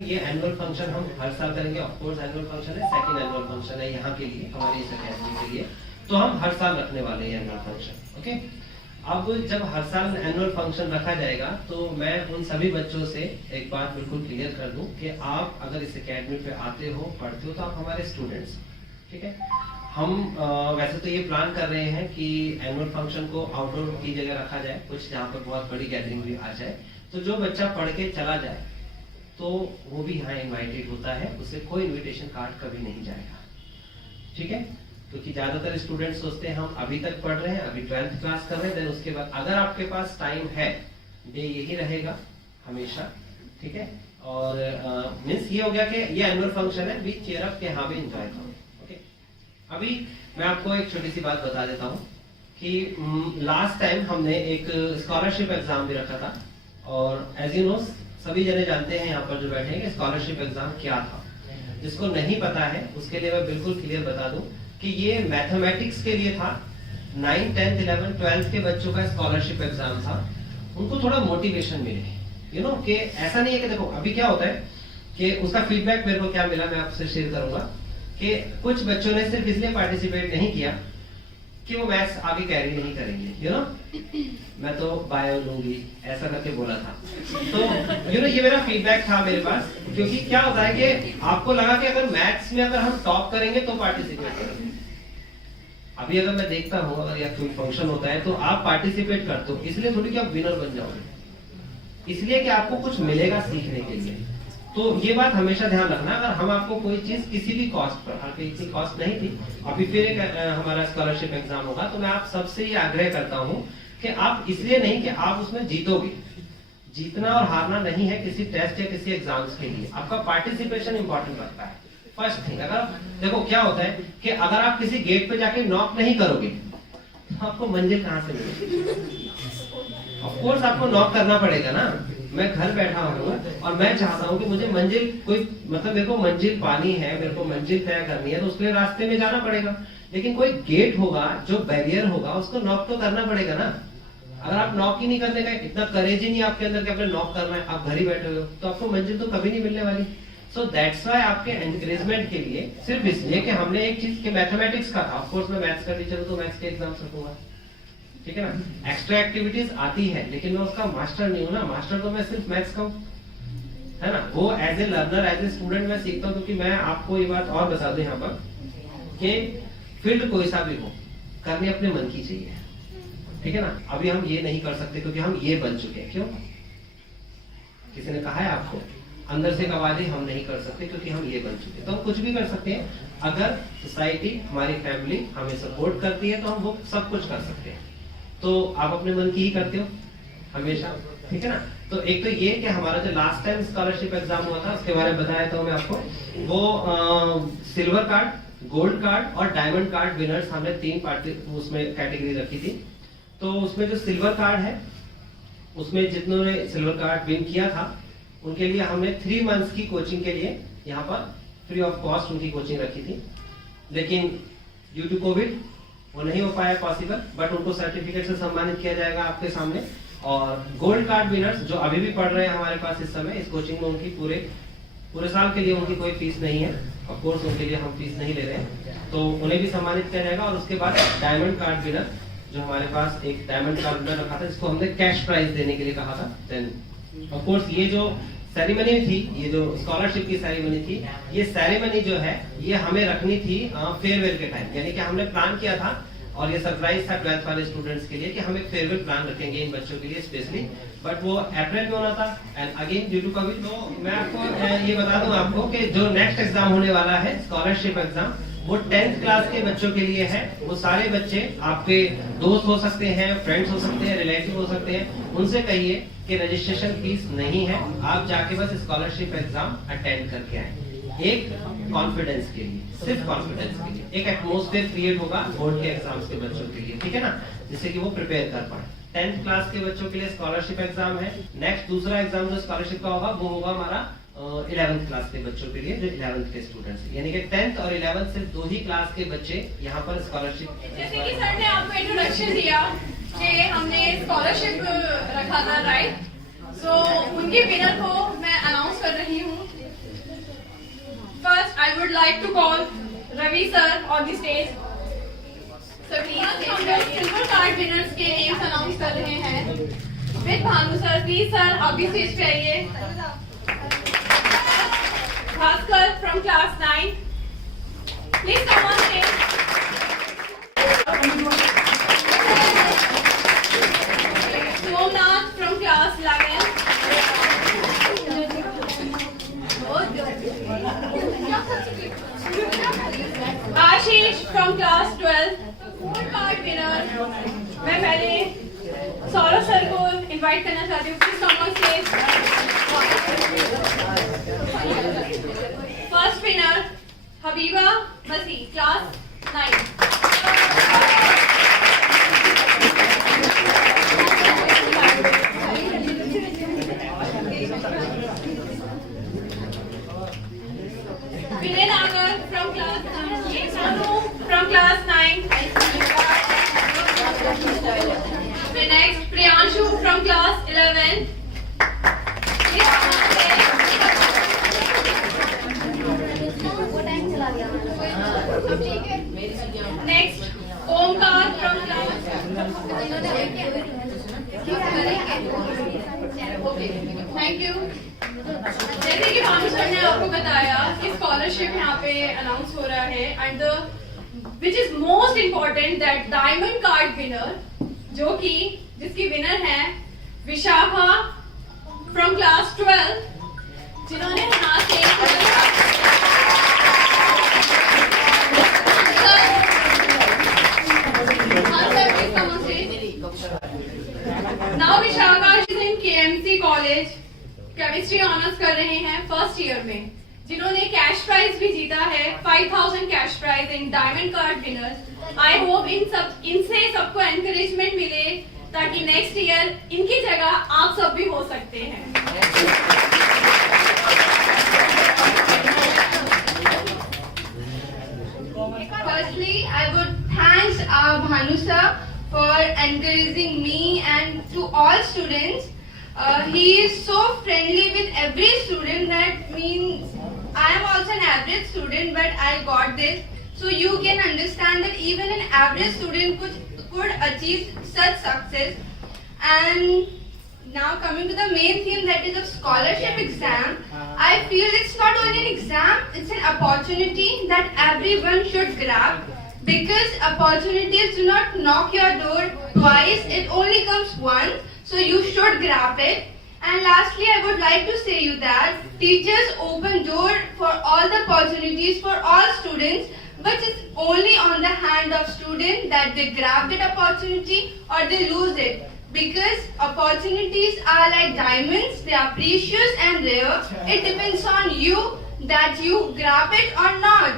ये annual function हम हर साल करेंगे। ऑफ कोर्स एनुअल फंक्शन है, सेकंड एनुअल फंक्शन है यहाँ के लिए, हमारी इस अकेडमी के लिए, तो हम हर साल रखने वाले हैं एनुअल फंक्शन। ओके, अब जब हर साल एनुअल फंक्शन रखा जाएगा तो मैं उन सभी बच्चों से एक बात बिल्कुल क्लियर कर दूं कि आप अगर इस अकेडमी पे आते हो, पढ़ते हो, तो आप हमारे स्टूडेंट्स, ठीक है। हम वैसे तो ये प्लान कर रहे हैं कि एनुअल फंक्शन को आउटडोर की जगह रखा जाए, कुछ जहाँ पर बहुत बड़ी गैदरिंग भी आ जाए, तो जो बच्चा पढ़ के चला जाए तो वो भी यहाँ इनवाइटेड होता है, उसे कोई इनविटेशन कार्ड कभी नहीं जाएगा, ठीक है। क्योंकि ज्यादातर स्टूडेंट्स सोचते हैं हम अभी तक पढ़ रहे हैं, अभी 12th क्लास कर रहे हैं, देन उसके बाद अगर आपके पास टाइम है, डे यही रहेगा हमेशा, ठीक है। और मीन्स ये हो गया कि ये एनुअल फंक्शन है, बी चीयर अप के हाँ भी एंजॉय करो। ओके, अभी मैं आपको एक छोटी सी बात बता देता हूँ कि लास्ट टाइम हमने एक स्कॉलरशिप एग्जाम भी रखा था, और एज यू नो सभी जने जानते हैं यहाँ पर जो बैठे हैं कि स्कॉलरशिप एग्जाम क्या था। जिसको नहीं पता है उसके लिए मैं बिल्कुल क्लियर बता दूं कि ये मैथमेटिक्स के लिए था, 9, 10, 11, 12 के बच्चों का स्कॉलरशिप एग्जाम था। उनको थोड़ा मोटिवेशन मिले, यू नो, कि ऐसा नहीं है कि देखो अभी क्या होता है कि उसका फीडबैक मेरे को क्या मिला मैं आपसे शेयर करूंगा कि कुछ बच्चों ने सिर्फ इसलिए पार्टिसिपेट नहीं किया कि वो मैथ्स आगे कैरी नहीं करेंगे, यू नो, मैं तो बायो लूंगी ऐसा करके बोला था। तो यू नो ये मेरा फीडबैक था मेरे पास, क्योंकि क्या होता है कि आपको लगा कि अगर मैथ्स में अगर हम टॉप करेंगे तो पार्टिसिपेट करेंगे। अभी अगर मैं देखता हूँ अगर या कोई फंक्शन होता है तो आप पार्टिसिपेट करते हो इसलिए थोड़ी कि आप विनर बन जाओगे, इसलिए कि आपको कुछ मिलेगा सीखने के लिए। तो ये बात हमेशा ध्यान रखना, अगर हम आपको कोई चीज किसी भी कॉस्ट पर, हर इतनी कॉस्ट नहीं थी, अभी फिर एक हमारा स्कॉलरशिप एग्जाम होगा, तो मैं आप सबसे ये आग्रह करता हूँ कि आप इसलिए नहीं कि आप उसमें जीतोगे, जीतना और हारना नहीं है किसी टेस्ट या किसी एग्जाम्स के लिए, आपका पार्टिसिपेशन इंपॉर्टेंट लगता है। फर्स्ट थिंग, अगर देखो क्या होता है कि अगर आप किसी गेट पे जाके नॉक नहीं करोगे तो आपको मंजिल कहाँ से मिलेगी? ऑफ कोर्स आपको नॉक करना पड़ेगा ना। मैं घर बैठा हूँ और मैं चाहता हूँ कि मुझे मंजिल कोई मतलब मेरे को मंजिल पानी है, मेरे को मंजिल तय करनी है, तो उसके लिए रास्ते में जाना पड़ेगा। लेकिन कोई गेट होगा जो बैरियर होगा, उसको नॉक तो करना पड़ेगा ना। अगर आप नॉक ही नहीं करने का, इतना करेज ही नहीं आपके अंदर कि आपने नॉक करना है, आप घर ही बैठे हो, तो आपको मंजिल तो कभी नहीं मिलने वाली। सो दैट्स व्हाई आपके एनकरेजमेंट के लिए, सिर्फ इसलिए कि हमने एक चीज के मैथमेटिक्स का था, ऑफ कोर्स मैं मैथ्स का टीचर हूं तो मैथ्स के एग्जाम्स रखूंगा, ठीक है ना। एक्स्ट्रा एक्टिविटीज आती है लेकिन मैं उसका मास्टर नहीं हूं ना, मास्टर तो मैं सिर्फ मैथ्स का हूं, है ना। वो as a learner, as a student मैं सीखता हूं। क्योंकि मैं आपको ये बात और बता दूं यहाँ पर कि फील्ड कोई सा भी हो, करनी अपने मन की चाहिए, ठीक है ना। अभी हम ये नहीं कर सकते क्योंकि हम ये बन चुके हैं। क्यों? किसी ने कहा है आपको? अंदर से कवाली हम नहीं कर सकते क्योंकि हम ये बन चुके हैं। तो हम कुछ भी कर सकते हैं, अगर सोसाइटी, हमारी फैमिली हमें सपोर्ट करती है तो हम वो सब कुछ कर सकते हैं। तो आप अपने मन की ही करते हो हमेशा, ठीक है ना। तो एक तो ये कि हमारा जो लास्ट टाइम स्कॉलरशिप एग्जाम हुआ था उसके बारे में बताया था मैं आपको, वो सिल्वर कार्ड, गोल्ड कार्ड और डायमंड कार्ड विनर्स हमने 3 पार्टी उसमें कैटेगरी रखी थी। तो उसमें जो सिल्वर कार्ड है उसमें जितनों ने सिल्वर कार्ड विन किया था उनके लिए हमने 3 मंथ्स की कोचिंग के लिए यहाँ पर फ्री ऑफ कॉस्ट उनकी कोचिंग रखी थी। लेकिन ड्यू टू कोविड वो नहीं हो पाया पॉसिबल, बट उनको सर्टिफिकेट से सम्मानित किया जाएगा आपके सामने। और गोल्ड कार्ड विनर्स जो अभी भी पढ़ रहे हैं हमारे पास इस समय इस कोचिंग में, उनकी पूरे साल के लिए उनकी कोई फीस नहीं है, ऑफ कोर्स उनके लिए हम फीस नहीं ले रहे हैं, तो उन्हें भी सम्मानित किया जाएगा। और उसके बाद डायमंड कार्ड विनर जो हमारे पास एक डायमंड कार्ड विनर रखा था जिसको हमने कैश प्राइज देने के लिए कहा था। देन ऑफ कोर्स ये जो सेरेमनी थी, ये जो स्कॉलरशिप की सेरेमनी थी, ये सेरेमनी जो है ये हमें रखनी थी फेयरवेल के टाइम, यानी कि हमने प्लान किया था और ये सरप्राइज था 12th वाले स्टूडेंट्स के लिए कि हम एक फेयरवेल प्लान रखेंगे इन बच्चों के लिए स्पेशली, बट वो अप्रैल में होना था and again due to COVID. तो मैं आपको ये बता दूं आपको कि जो नेक्स्ट एग्जाम होने वाला है स्कॉलरशिप एग्जाम, वो 10th क्लास के बच्चों के लिए है। वो सारे बच्चे आपके दोस्त हो सकते हैं, फ्रेंड्स हो सकते हैं, रिलेटिव हो सकते हैं, उनसे कहिए कि रजिस्ट्रेशन फीस नहीं है, आप जाके बस स्कॉलरशिप एग्जाम अटेंड करके आए, एक कॉन्फिडेंस के लिए, सिर्फ कॉन्फिडेंस के लिए, एक एटमॉस्फेयर क्रिएट होगा बोर्ड के एग्जाम्स के बच्चों के लिए, ठीक है ना, जिससे कि वो प्रिपेयर कर पाए। 10th क्लास के बच्चों के लिए स्कॉलरशिप एग्जाम है। नेक्स्ट दूसरा एग्जाम जो स्कॉलरशिप का होगा वो होगा हमारा 11th क्लास के बच्चों के लिए, जो 11th के स्टूडेंट्स हैं, यानी कि 10th और 11th सिर्फ 2 ही क्लास के बच्चे यहाँ पर स्कॉलरशिप। जैसे कि सर ने आपको इंट्रोडक्शन दिया कि हमने स्कॉलरशिप रखा था, राइट? सो उनके विनर को मैं अनाउंस कर रही हूँ First, I would like to call Ravi sir on the stage. So please, हम लोग silver card winners के names announce कर रहे हैं. With Bhanu sir, please sir, आप भी stage पे आइए. Bhaskar from class 9. Please come on stage. Somnath from class 11. Ashish from class 12. Four card winner. मैं पहले सौरभ सर को इनवाइट करना चाहती हूँ. Please come on stage. First winner Habiba Masi, class 9. Vinay Nagar from class 9. Sonu from class 9. The next Priyanshu from class 11. Please come on stage. Next Omkar from class. Thank you. जैसे कि Bhanu sir ने आपको बताया कि scholarship यहाँ पे announce हो रहा है and which is most important that diamond card winner जो कि जिसकी विनर है विशाखा फ्रॉम क्लास 12 जिन्होंने यहाँ से now Vishakha is in KMC college chemistry honours कर रहे हैं फर्स्ट ईयर में, जिन्होंने कैश प्राइज भी जीता है 5000 cash prize in diamond card winners. I hope इनसे सबको एनकरेजमेंट मिले ताकि नेक्स्ट ईयर इनकी जगह आप सब भी हो सकते हैं. Firstly, I would thank Bhanu sir for encouraging me and to all students. He is so friendly with every student that means I am also an average student but I got this. So you can understand that even an average student could achieve such success. And now coming to the main theme, that is a scholarship exam. I feel it's not only an exam, it's an opportunity that everyone should grab. Because opportunities do not knock your door twice, it only comes once. So you should grab it. And lastly, I would like to say you that teachers open door for all the opportunities for all students, but it's only on the hand of student that they grab that opportunity or they lose it. Because opportunities are like diamonds, they are precious and rare. It depends on you that you grab it or not.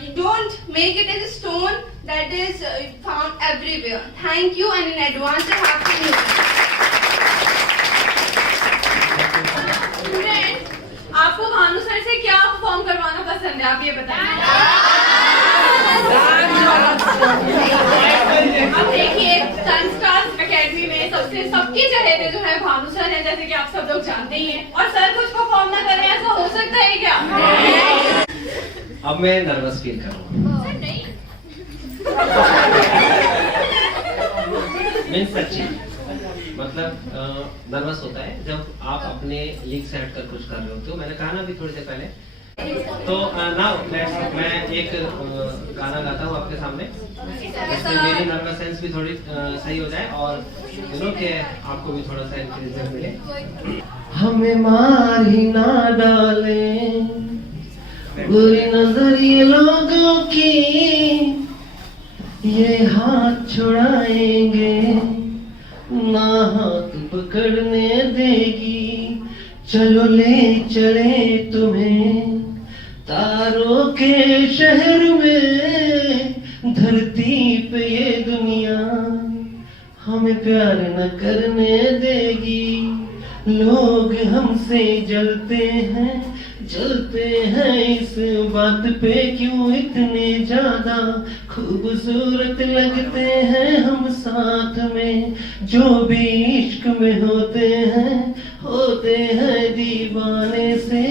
You don't make it as a stone that is found everywhere. Thank you and in advance a happy new year. Students, आपको Bhanu sir से क्या perform करवाना पसंद है, आप ये बताएं. अब देखिए सनस्टार्स एकेडमी में सबकी चहेते जो है भानु सर है, जैसे कि आप सब लोग जानते ही हैं, और सर कुछ परफॉर्म ना करें ऐसा हो सकता है क्या? अब मैं नर्वस फील कर रहा हूँ. मीन्स सच्ची मतलब नर्वस होता है जब आप अपने लीग से हटकर कुछ कर रहे होते हो. मैंने कहा ना अभी थोड़ी देर पहले. तो नाउ मैं एक गाना गाता हूँ आपके सामने, जिससे मेरी नर्वस सेंस भी थोड़ी सही हो जाए और यू नो कि आपको भी थोड़ा सा एनकरेजमेंट मिले. हमें मार ही ना डाले बुरी नजर ये लोगों की, ये हाथ छुड़ाएंगे ना हाथ पकड़ने देगी. चलो ले चले तुम्हें तारों के शहर में, धरती पे ये दुनिया हमें प्यार न करने देगी. लोग हमसे जलते हैं इस बात पे क्यों इतने ज्यादा खूबसूरत लगते हैं हम साथ में. जो भी इश्क में होते हैं दीवाने से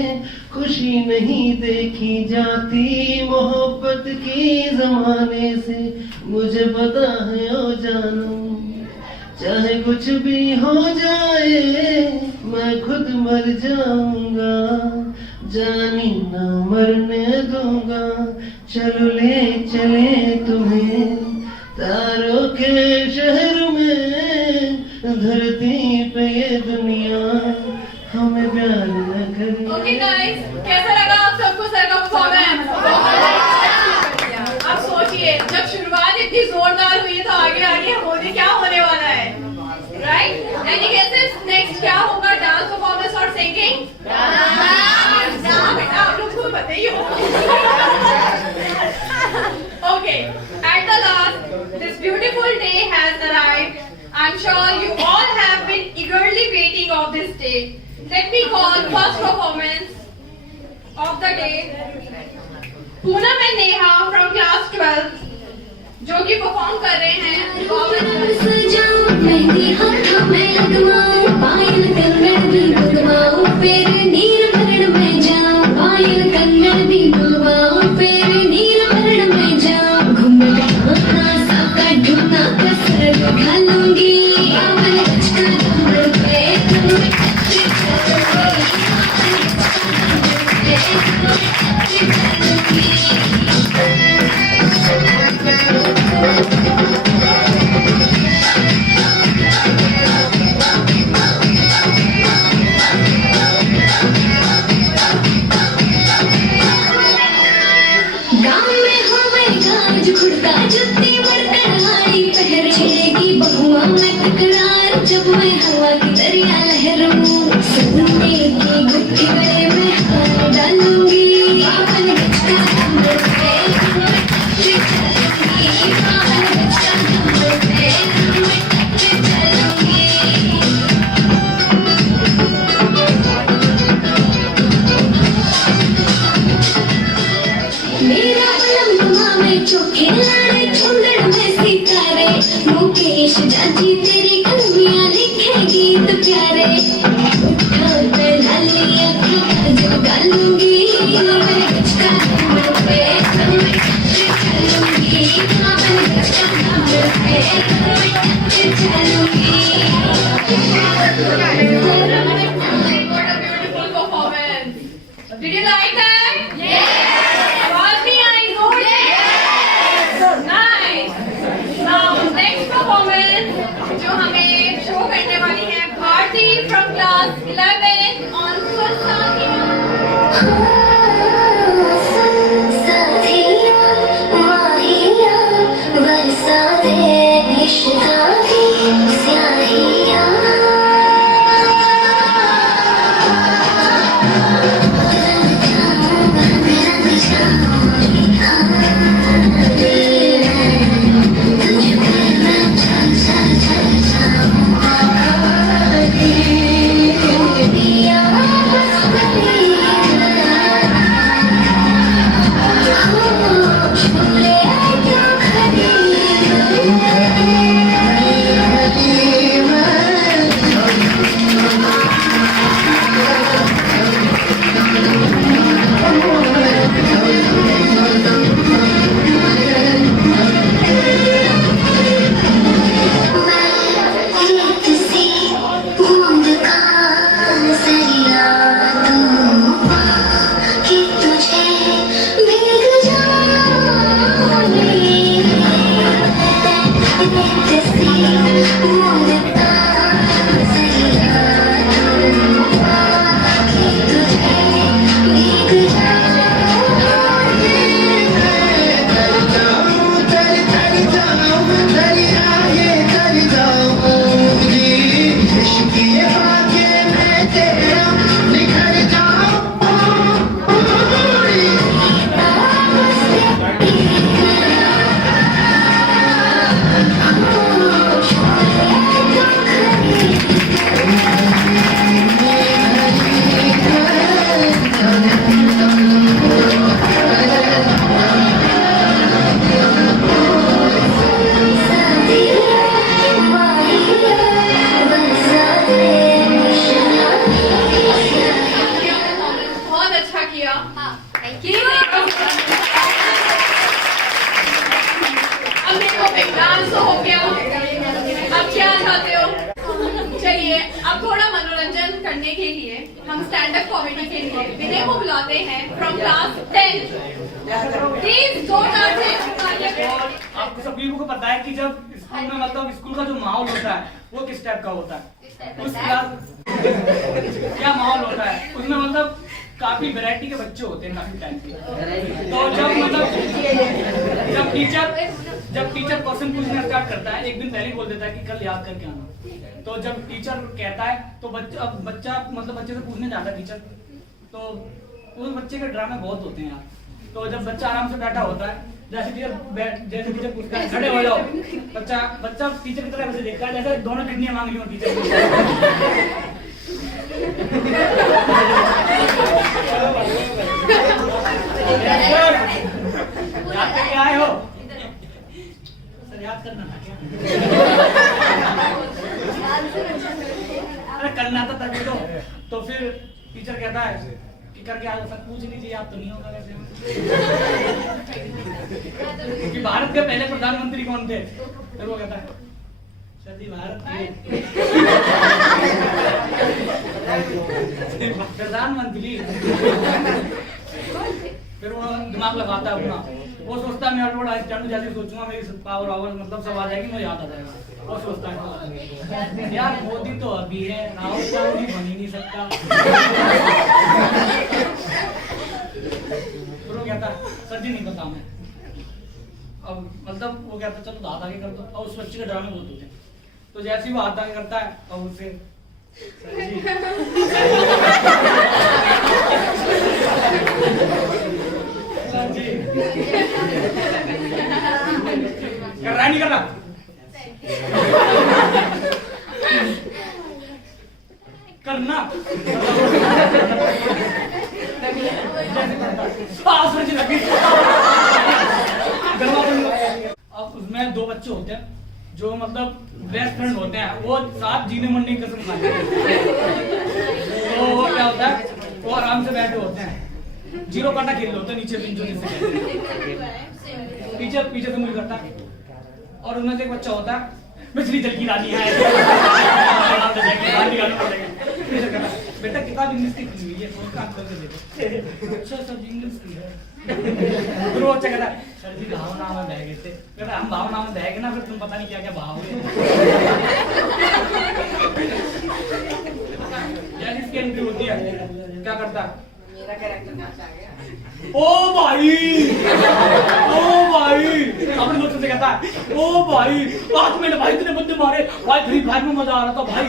खुशी नहीं देखी जाती मोहब्बत की जमाने से, मुझे पता है ओ जानम, चाहे कुछ भी हो जाए मैं खुद मर जाऊंगा, जानी ना मरने दूंगा। चलो ले चले तुम्हें तारों के शहर में, धरती पे ये दुनिया हमें प्यार न करे। ओके गाइस, कैसा लगा आप सबको सर का परफॉर्मेंस? आप सोचिए, जब शुरुआत इतनी जोरदार हुई है तो आगे आगे होने क्या होने वाला है, राइट? एनी गेसेस नेक्स्ट क्या होगा? डांस परफॉर्मेंस और सिंगिंग? बेटा आप लोग को बताइए। Okay, at the last, this beautiful day has arrived. I'm sure you all have been eagerly waiting of this day. Let me call first performance of the day, Poonam and Neha from class 12, जो कि perform कर रहे हैं। मेहंदी हाथों में लगवाऊं, पायल कंगन भी बुलवाऊं, फिर नीर भरण में जाऊं, पायल कंगन भी बुलवाऊं, फिर नीर भरण में जाऊं, घूमट खाना सबका ढूंढना कसर दिखा लूंगी, पावन बचका कमर पे कमर टच करूंगी, गाँव में हो मैं गाज खुड़का जुत्ती मरकड़हाड़ी पहर छेड़ेगी बहुआ में टकरार, जब मैं हवा की दरिया लहरूं, सोने की गुत्थी गले में हाथ डालूंगी, पावन बचका कमर पे कमर टच चलूंगी, पावन बचका कमर पे कमर टच चलूंगी। मेरा पलंगवा में चोखे लाड़े, चुंदड़ में सितारे, मुकेश जाजी तेरी कलमियां लिखे गीत प्यारे, उठा मैं लाली अखियां जो गालूंगी, पावन बचका कमर पे कमर टच चलूंगी, पावन बचका कमर पे कमर touch चलूंगी। What a beautiful performance! Did you like that? Yes. आवाज नहीं आई? Good. Yes. Nice. Now next performance जो हमें शो करने वाली है Bharti from class 11 on Sathia. साथिया माहिया बरसा दे इश्क़ की स्याहिया, स्टैंड अप कॉमेडी के लिए विनय को बुलाते हैं फ्रॉम क्लास 10। प्लीज डोंट आप सभी को पता है कि जब स्कूल में मतलब स्कूल का जो माहौल होता है वो किस टाइप का होता है, उस क्लास क्या माहौल होता है उसमें मतलब काफी वैरायटी के बच्चे होते हैं, काफी टाइप के। तो जब मतलब जब टीचर क्वेश्चन पूछना स्टार्ट करता है, एक दिन पहले ही बोल देता है कि कल याद करके आना। तो जब टीचर कहता है तो बच्चा मतलब बच्चे से पूछने जाता है टीचर, तो उस बच्चे के ड्रामे बहुत होते हैं यार। तो जब बच्चा आराम से बैठा होता है, जैसे टीचर पूछता है खड़े हो जाओ, बच्चा टीचर की तरफ ऐसे देखता है जैसे दोनों किडनियां मांग ली हो टीचर को। याद करके आए हो सर, याद करना था क्या? अरे करना था तभी तो फिर टीचर कहता है कि करके आ सर पूछ लीजिए, आप तो नहीं होगा वैसे। कि भारत के पहले प्रधानमंत्री कौन थे? फिर वो कहता है सर जी भारत के प्रधानमंत्री। फिर वो दिमाग लगाता है अपना, वो सोचता है मैं अटवड़ा चांडू जैसे सोचूंगा मेरी पावर आवर मतलब सब आ जाएगी, मुझे याद आ जाएगा। वो सोचता है यार मोदी तो अभी है, राहुल गांधी बन ही नहीं सकता। फिर वो कहता सर जी नहीं पता मैं। अब मतलब वो कहता चलो हाथ आगे कर दो, और उस बच्चे के ड्रामे बहुत होते हैं। तो जैसे ही वो हाथ आगे करता है और उसे सर जी कर रहा नहीं कर रहा करना अब उसमें दो बच्चे होते हैं जो मतलब बेस्ट फ्रेंड होते हैं, वो साथ जीने मरने की कसम खाते हैं। तो वो क्या होता है, वो आराम से बैठे होते हैं, जीरो काटा खेल रहे होते हैं नीचे पिंचो नीचे। टीचर पीछे से मुझे करता है और उनमें से एक बच्चा होता है बिजली जल की रानी है। बेटा किताब इंग्लिश की खुली हुई है, खोल के देखो। अच्छा सर इंग्लिश की है। फिर वो बच्चा कहता है सर जी भावना में बह गए थे। कहता हम भावना में बह गए ना, फिर तुम पता नहीं क्या क्या भाव है। यार इसकी एंट्री होती है, क्या करता है मेरा कैरेक्टर मैच आ गया। ओ भाई अपने दोस्तों से कहता है ओ भाई आज मैंने भाई इतने बंदे मारे भाई, फ्री फायर में मजा आ रहा था भाई।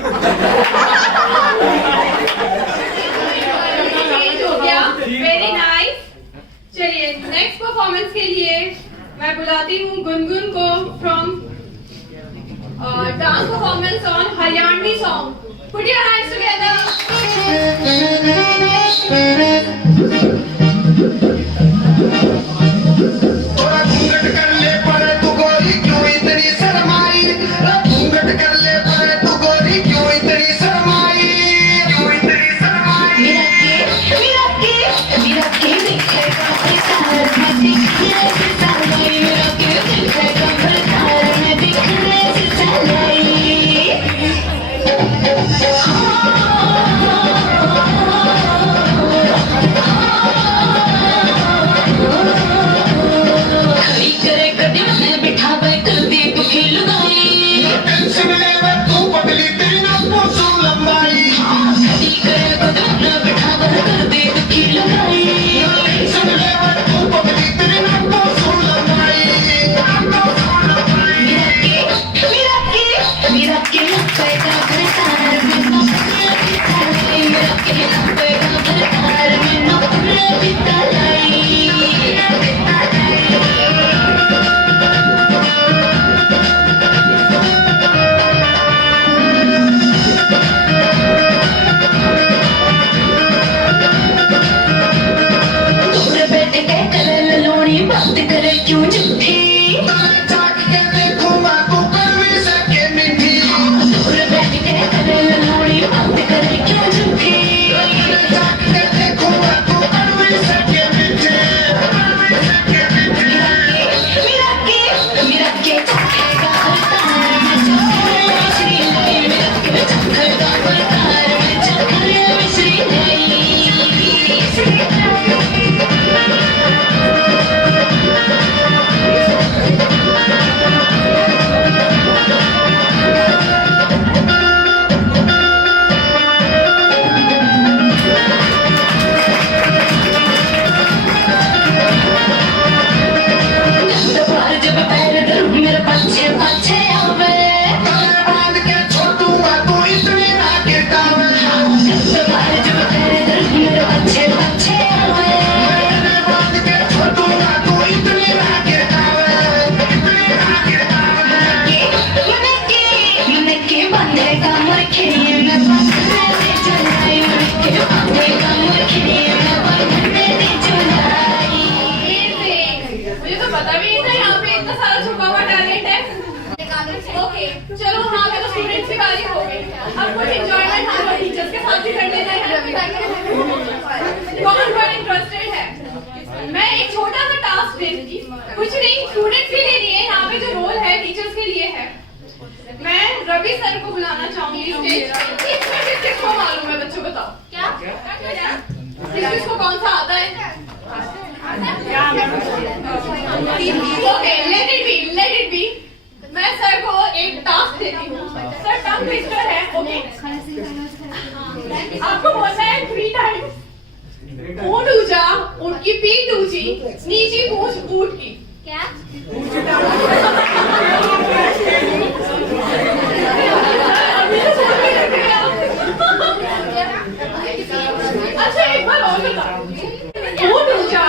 हो गया, वेरी नाइस। चलिए नेक्स्ट परफॉर्मेंस के लिए मैं बुलाती हूँ गुनगुन को from dance performance on Haryanvi song. Put your hands okay चलो हाँ मैं तो स्टूडेंट्स की बारी हो गई। अब कुछ एंजॉयमेंट हम लोग टीचर्स के साथ भी कर लेते हैं। कौन इंटरेस्टेड है? मैं एक छोटा सा टास्क दे दूंगी, कुछ नहीं स्टूडेंट्स के लिए नहीं है, यहाँ पे जो रोल है टीचर्स के लिए है। मैं रवि सर को बुलाना चाहूंगी स्टेज पे। इसमें किसको मालूम है बच्चों बताओ? क्या किसको कौन सा आता है? Okay let it be. मैं सर को एक टास्क देती हूँ। सर टंग ट्विस्टर है, ओके आपको बोलना है 3 टाइम्स। ऊंट ऊंचा, ऊंट की पीठ ऊंची, नीची पूंछ ऊंट की। क्या? अच्छा एक बार और बताओ। ऊंट ऊंचा,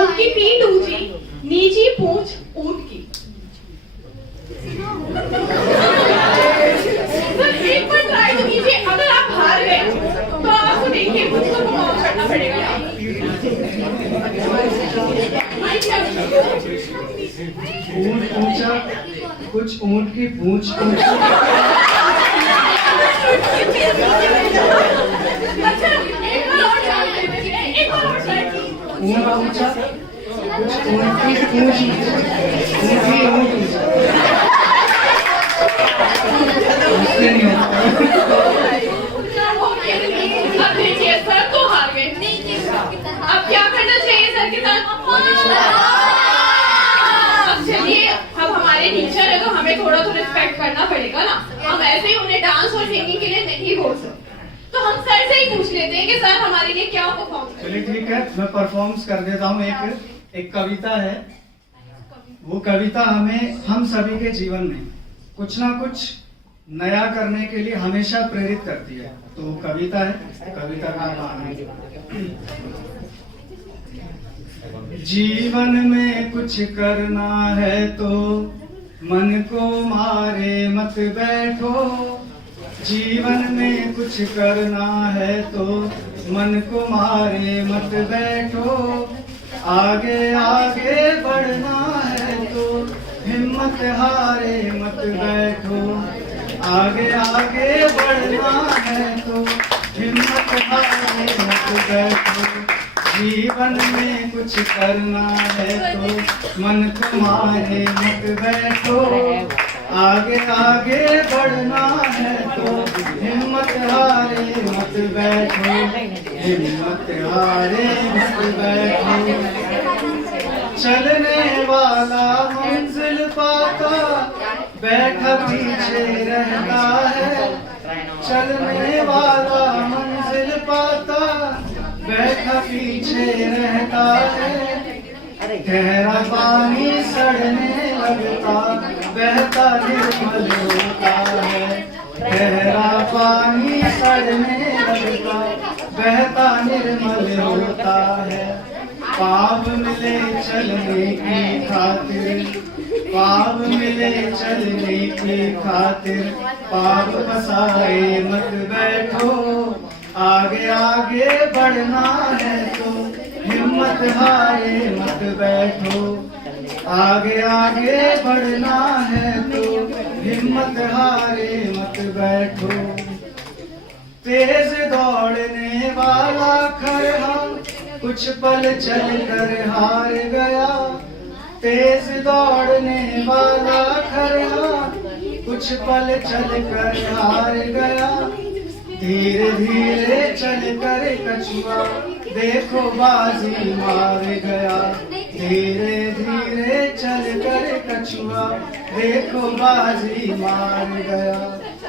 ऊंट की पीठ ऊंची, नीची पूंछ ऊंट की। एक बार ट्राई तो कीजिए। अगर आप हार गए तो आपको देखिए कुछ तो परफॉर्म करना पड़ेगा। ऊंट ऊंचा, कुछ ऊंट की पूंछ ऊंची। अच्छा एक बार और ट्राई कीजिए, एक बार और ट्राई कीजिए। ऊंट ऊंचा, कुछ ऊंट की पूंछ ऊंची, ऊंट ऊंचा। उससे नहीं होता। अब देखिए सर तो हार गए। अब क्या करना चाहिए सर के साथ? अब चलिए अब हमारे टीचर है तो हमें थोड़ा तो रिस्पेक्ट करना पड़ेगा ना। हम ऐसे ही उन्हें डांस और सिंगिंग के लिए नहीं बोल सकते, तो हम सर से ही पूछ लेते हैं कि सर हमारे लिए क्या परफॉर्म करें। चलिए ठीक है, मैं परफॉर्म्स कर देता हूँ। एक कविता है, वो कविता हमें हम सभी के जीवन में कुछ ना कुछ नया करने के लिए हमेशा प्रेरित करती है। तो कविता है, कविता का नाम है जीवन में कुछ करना है तो मन को मारे मत बैठो। जीवन में कुछ करना है तो मन को मारे मत बैठो। आगे आगे बढ़ना है तो हिम्मत हारे मत बैठो। आगे आगे बढ़ना है तो हिम्मत हारे मत बैठो। जीवन में कुछ करना है तो मन को मारे मत बैठो। आगे आगे बढ़ना है तो हिम्मत हारे मत बैठो। हिम्मत हारे मत बैठो। चलने वाला मंजिल पाता बैठा पीछे रहता है। चलने वाला मंजिल पाता बैठा पीछे रहता है। गहरा पानी सड़ने लगता बहता निर्मल होता है। गहरा पानी सड़ने लगता बहता निर्मल होता है। पाप मिले चलने की खातिर, पाप मिले चलने की खातिर पाप फसाए मत बैठो। आगे आगे बढ़ना है तो हिम्मत हारे मत बैठो। आगे आगे बढ़ना है तो हिम्मत हारे मत बैठो। तेज दौड़ने वाला खड़ा कुछ पल चल कर हार गया। तेज दौड़ने वाला खड़ा कुछ पल चल कर हार गया। धीरे धीरे चल कर कछुआ देखो बाजी मार गया। धीरे धीरे चल कर कछुआ देखो बाजी मार गया।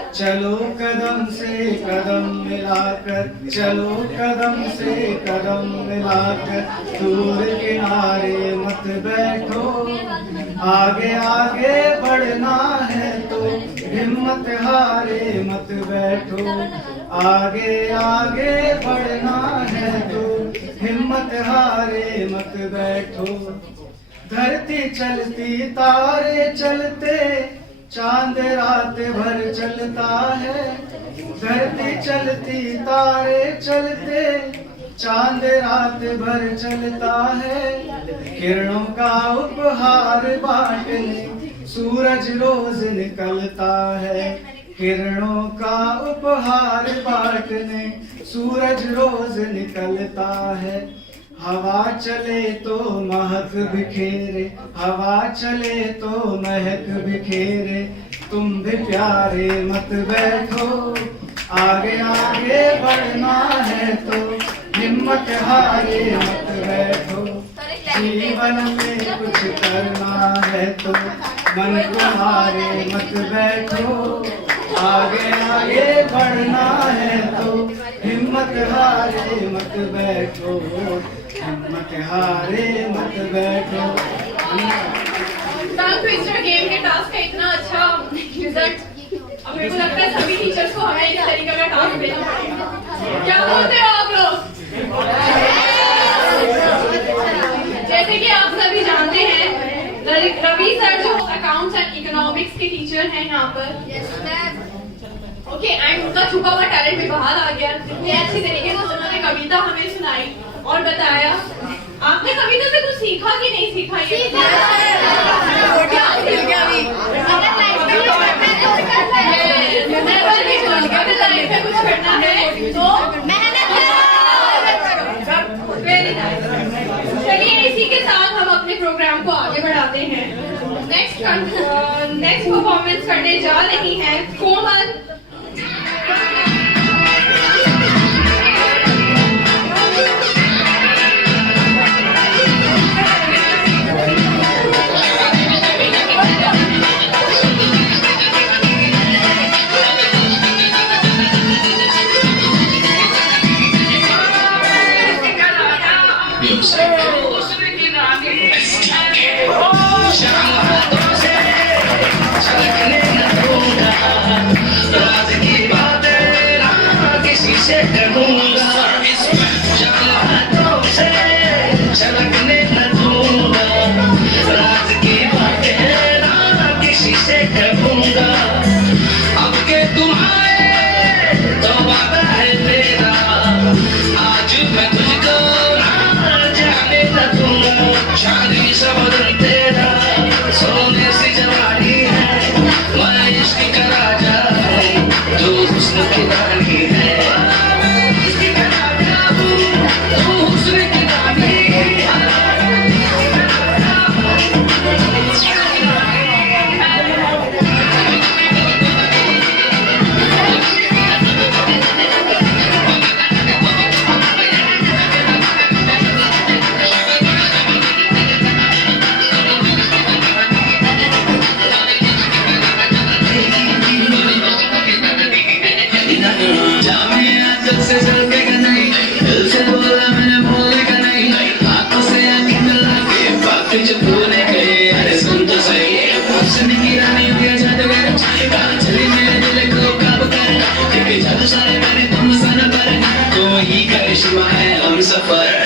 चलो कदम से कदम मिलाकर, चलो कदम से कदम मिलाकर दूर किनारे मत बैठो। आगे आगे बढ़ना है तो हिम्मत हारे मत बैठो। आगे आगे बढ़ना है तो हिम्मत हारे मत बैठो। धरती चलती तारे चलते चांद रात भर चलता है। धरती चलती तारे चलते चांद रात भर चलता है। किरणों का उपहार बांटने सूरज रोज निकलता है किरणों का उपहार बांटने। सूरज रोज निकलता है, हवा चले तो महक बिखेरे, हवा चले तो महक बिखेरे। तुम भी प्यारे मत बैठो, आगे आगे बढ़ना है तो हिम्मत हारे मत बैठो। जीवन में कुछ करना है तो मन को हारे मत बैठो, आगे आगे बढ़ना है तो हिम्मत हारे मत बैठो, हिम्मत हारे मत बैठो। टंग ट्विस्टर गेम के टास्क का इतना अच्छा रिजल्ट, अब मेरे को लगता है सभी टीचर्स को हमें इस तरीके का टास्क देना पड़ेगा। क्या बोलते हो आप लोग? जैसे कि आप सभी जानते हैं, रवि सर जो अकाउंट्स एंड इकोनॉमिक्स के टीचर हैं यहाँ पर, ओके, एंड उनका छुपा हुआ टैलेंट भी बाहर आ गया। इतनी अच्छी तरीके से उन्होंने कविता हमें सुनाई और बताया। आपने कविता से कुछ सीखा कि नहीं सीखा? ये क्या सीख गया? लाइफ में कुछ करना है तो मेहनत करो। Very nice. चलिए इसी के साथ हम अपने प्रोग्राम को आगे बढ़ाते हैं। नेक्स्ट परफॉर्मेंस करने जा रही है कोमल।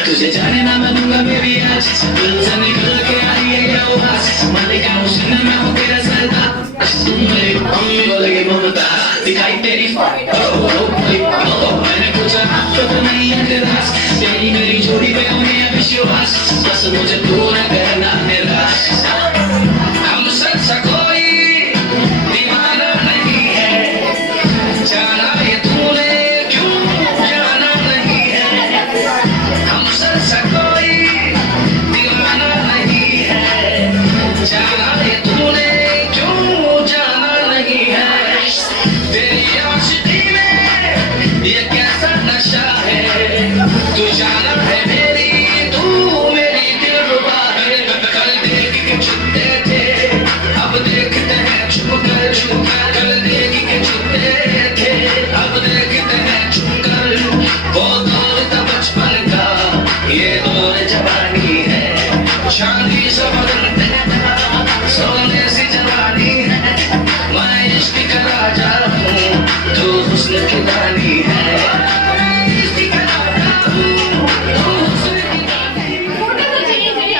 तुझे जाने ना मैं दूंगा बेबी आज, दिल से निकल के आई है ये आवाज, मालिक हुस्न में हूँ तेरा सरदार। तुम मेरी मम्मी बोलेगी ममता, दिखाई तेरी मैंने पूछा तो नहीं है तेरा, तेरी मेरी जोड़ी पे होने विश्वास, बस मुझे तू न करना निराश। हम सबसे कोई दीवाना नहीं है, जाना ये तूने क्यों जाना नहीं है। हम सबसे कोई दीवाना नहीं है, जाना ये तूने क्यों जाना नहीं है। तेरी आशिकी में ये कैसा नशा है, तू जाना है मेरी, तू मेरी दिलरुबा है। कल देख के छुपते थे, अब देखते हैं छुप कर, कल देख के छुपते थे, अब देखते हैं छुप कर। वो दौर था बचपन का, ये दौर जवानी है, शादी से बदलते सोने सी जवानी है। मैं इश्क का राजा हूँ, तू हुस्न की रानी है।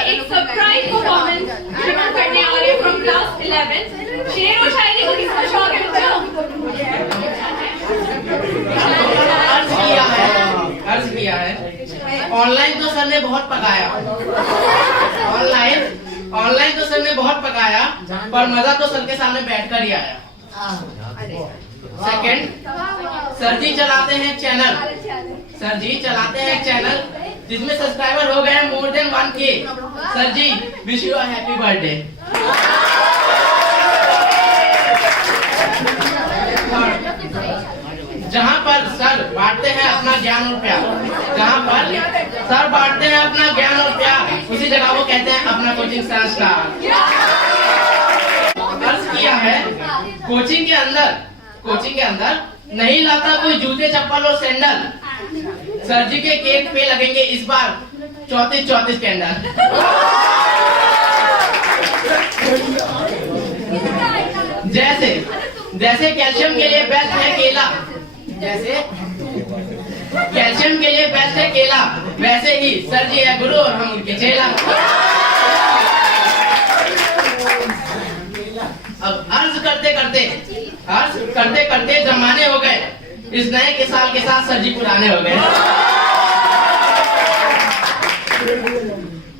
एक सरप्राइज परफॉर्मेंस करने आ रहे फ्रॉम क्लास 11। शेर और शायरी को किसका शौक है बच्चों? अर्ज किया है। ऑनलाइन तो सर ने बहुत पकाया, ऑनलाइन ऑनलाइन तो सर ने बहुत पकाया, पर मजा तो सर के सामने बैठकर ही आया। सेकंड, सर जी चलाते हैं चैनल, सर जी चलाते हैं चैनल जिसमें सब्सक्राइबर हो गए more than 1K। Sir ji wish you a happy birthday. जहाँ पर सर बांटते हैं अपना ज्ञान और प्यार, जहाँ पर सर बांटते हैं अपना ज्ञान और प्यार, उसी जगह वो कहते हैं अपना कोचिंग संस्कार। अर्ज किया है कोचिंग के अंदर नहीं लाता कोई जूते चप्पल और सैंडल, सर जी के केक पे लगेंगे इस बार 34 कैंडल। जैसे कैल्शियम के लिए बेस्ट है केला, जैसे कैल्शियम के लिए बेस्ट है केला, वैसे ही सर जी है गुरु और हम उनके चेला। अब अर्ज करते करते जमाने हो गए, इस नए के साल के साथ सर जी पुराने हो गए।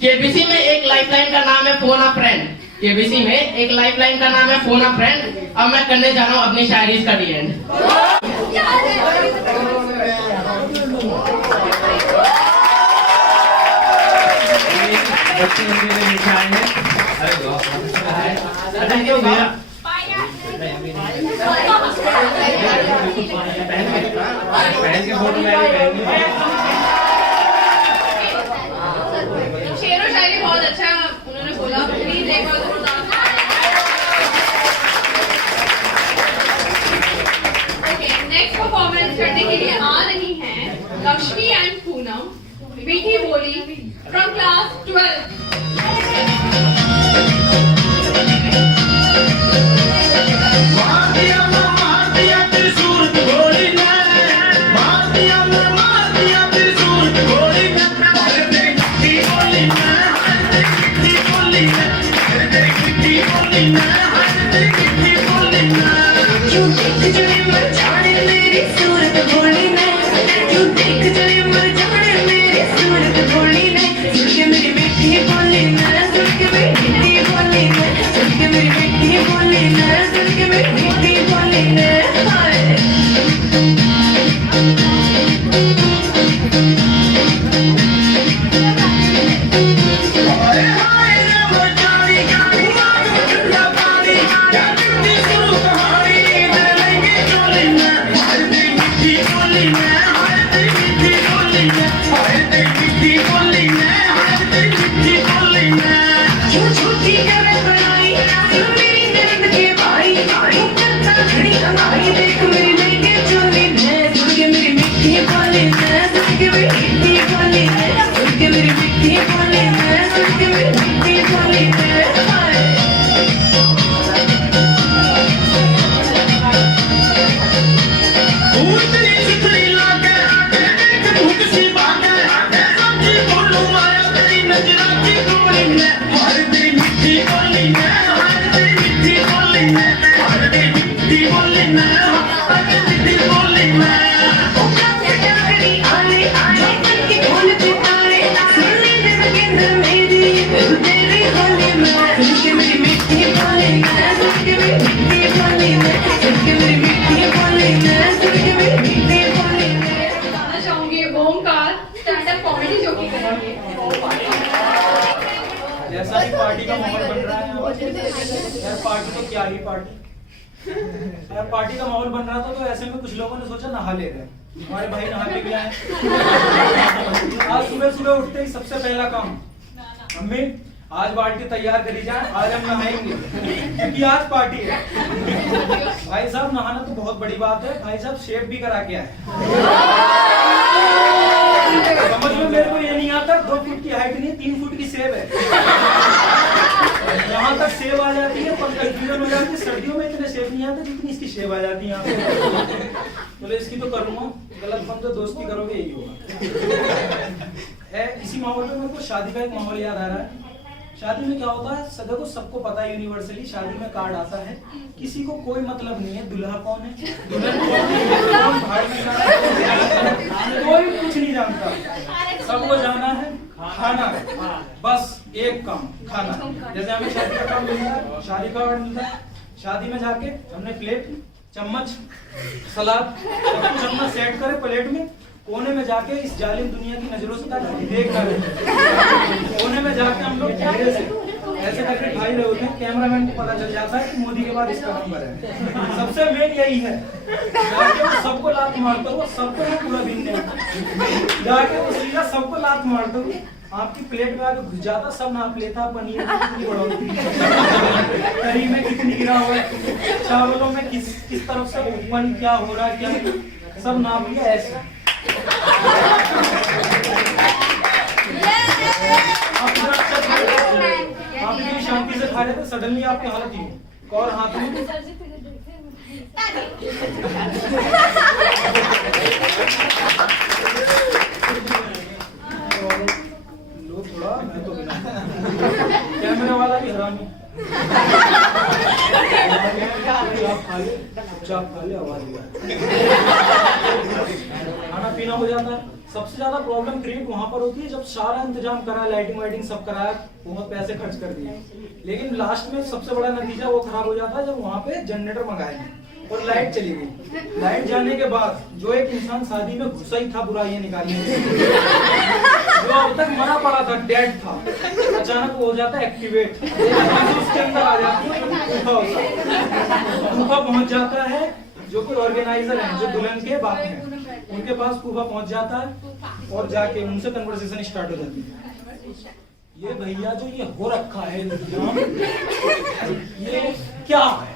केबीसी में एक लाइफलाइन का नाम है फोन अ फ्रेंड, केबीसी में एक लाइफलाइन का नाम है फोन अ फ्रेंड। अब मैं करने जा रहा हूँ अपनी शायरी का डी एंड। शेर और शायरी बहुत अच्छा उन्होंने बोला, प्लीज एक बार जोरदार। ओके, नेक्स्ट परफॉर्मेंस करने के लिए आ रही हैं लक्ष्मी एंड पूनम, मीठी बोली फ्रॉम क्लास 12। जैसा ही पार्टी का माहौल बन रहा है यार, पार्टी तो क्या ही पार्टी यार, पार्टी का माहौल बन रहा था तो ऐसे में कुछ लोगों ने सोचा नहा ले रहे, हमारे भाई नहा के भी आए। आज सुबह सुबह उठते ही सबसे पहला काम, मम्मी आज बाल्टी तैयार करी जाए, आज हम नहाएंगे क्योंकि आज पार्टी है। भाई साहब नहाना तो बहुत बड़ी बात है, भाई साहब शेव भी करा के आए। समझ में मेरे को ये नहीं आता, 2 फुट की हाइट नहीं 3 फुट की सेब है। यहाँ तक सेब आ जाती है पर कंफ्यूजन हो जाती है, सर्दियों में इतने सेब नहीं आते जितनी इसकी सेब आ जाती है। बोले इसकी तो करूंगा, गलत बंद तो दोस्ती करोगे यही होगा। इसी माहौल में मेरे को शादी का एक माहौल याद आ रहा है। शादी में क्या होता है, सदा को सबको पता है यूनिवर्सली, शादी में कार्ड आता है, किसी को कोई मतलब नहीं है दुल्हा कौन है, दुल्हन कौन है, भाई में कोई कुछ नहीं जानता। सबको जाना है खाना, बस एक काम खाना। जैसे हमें शादी का काम मिलता है, शादी का ऑर्डर मिलता है, शादी में जाके हमने प्लेट, चम्मच, सलाद सब कुछ अपना सेट करे प्लेट में, कोने में जाके इस जालिम दुनिया की नजरों से ताकि देख ना रहे, कोने में जाके हम लोग धीरे से ऐसे करके खाई रहे होते हैं। कैमरामैन को पता चल जाता है कि मोदी के बाद इसका नंबर है। सबसे मेन यही है, जाके वो सबको लात मारता हुआ, सबको ना पूरा भिन्न है, जाके वो सीधा सबको लात मारता हुआ आपकी प्लेट में आके घुस जाता, सब नाप लेता, पनीर कितनी बड़ा, करी में कितनी गिरा हुआ है, चावलों में किस तरफ से ऊपर क्या हो रहा है, क्या सब नाप लिया ऐसे। आप इतनी शांति से खा रहे थे, सडनली आपकी हालत ही और हाथ में लो थोड़ा, मैं तो बिना कैमरे वाला भी हरामी। चुपचाप खा ले, आवाज खाना पीना हो जाता है। सबसे ज्यादा प्रॉब्लम क्रिएट वहां पर होती है जब सारा इंतजाम करा, लाइटिंग वाइटिंग सब कराया, बहुत पैसे खर्च कर दिए, लेकिन लास्ट में सबसे बड़ा नतीजा वो खराब हो जाता है जब वहां पे जनरेटर मंगाए और लाइट चली गई। लाइट जाने के बाद जो एक इंसान शादी में घुसा ही था बुराइयां निकालने, जो अब तक मरा पड़ा था, डेड था, अचानक वो हो जाता है एक्टिवेट, उसके अंदर आ जाती है फूफा पहुंच जाता है, जो कि ऑर्गेनाइजर है, जो दुल्हन के बाप हैं, उनके पास फूफा पहुंच जाता है और जाके उनसे कन्वर्सेशन स्टार्ट हो जाती है। ये भैया जो ये हो रखा है इंतजाम, ये क्या है,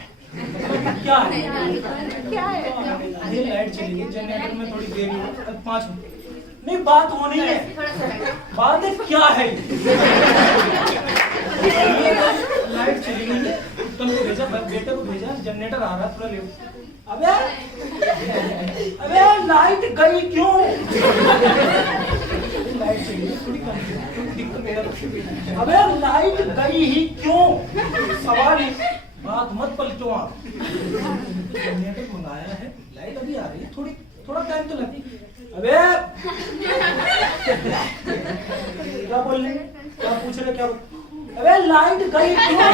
क्या है, ये लाइट चली गई, जनरेटर में थोड़ी देर हुई, 5 मिनट नहीं, बात होनी है, बात है क्या है, लाइट चली गई, तो भेजा, बेटे को भेजा, जनरेटर आ रहा थोड़ा लेट, अबे लाइट गई क्यों, लाइट चली गई, थोड़ी दिक्कत, अबे लाइट गई ही क्यों, सवाल बात मत पलटो आप, जनरेटर मंगाया है, लाइट अभी आ रही है, थोड़ा टाइम तो लगती, अबे क्या बोल रहे, क्या पूछ रहे, क्या, अबे लाइट गई क्यों,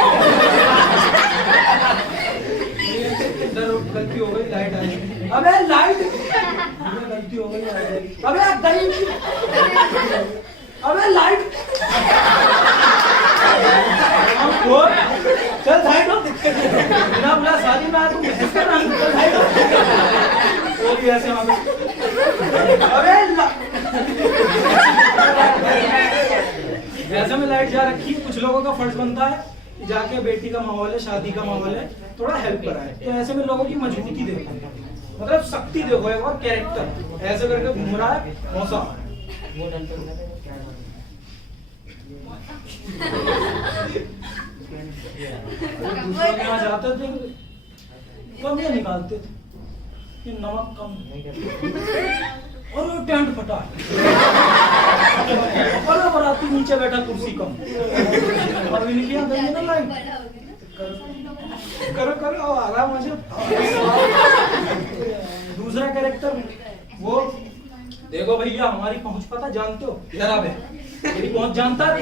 गलती हो गई, लाइट आई, अबे लाइट, गलती हो गई, अबे गई, अबे लाइट, चल भाई तो बिना बुला शादी में आया, तुम बहस कर रहा है, चल भाई तो वो भी ऐसे अबे ऐसे में लाइट जा रखी है। कुछ लोगों का फर्ज बनता है कि जाके बेटी का माहौल है, शादी का माहौल है, थोड़ा हेल्प कराए, तो ऐसे में लोगों की मजबूती देखो, मतलब शक्ति देखो, एक और कैरेक्टर ऐसे करके घूम रहा है, मौसा दूसरों के यहाँ जाते थे, कम निकालते थे, ये नमक कम और वो टेंट फटा, और बराती नीचे बैठा, कुर्सी कम, और भी लिखिया ना लाइन, करो करो आराम मुझे। दूसरा कैरेक्टर वो देखो भैया, हमारी पहुंच पता जानते हो, जरा बे मेरी पहुंच जानता है,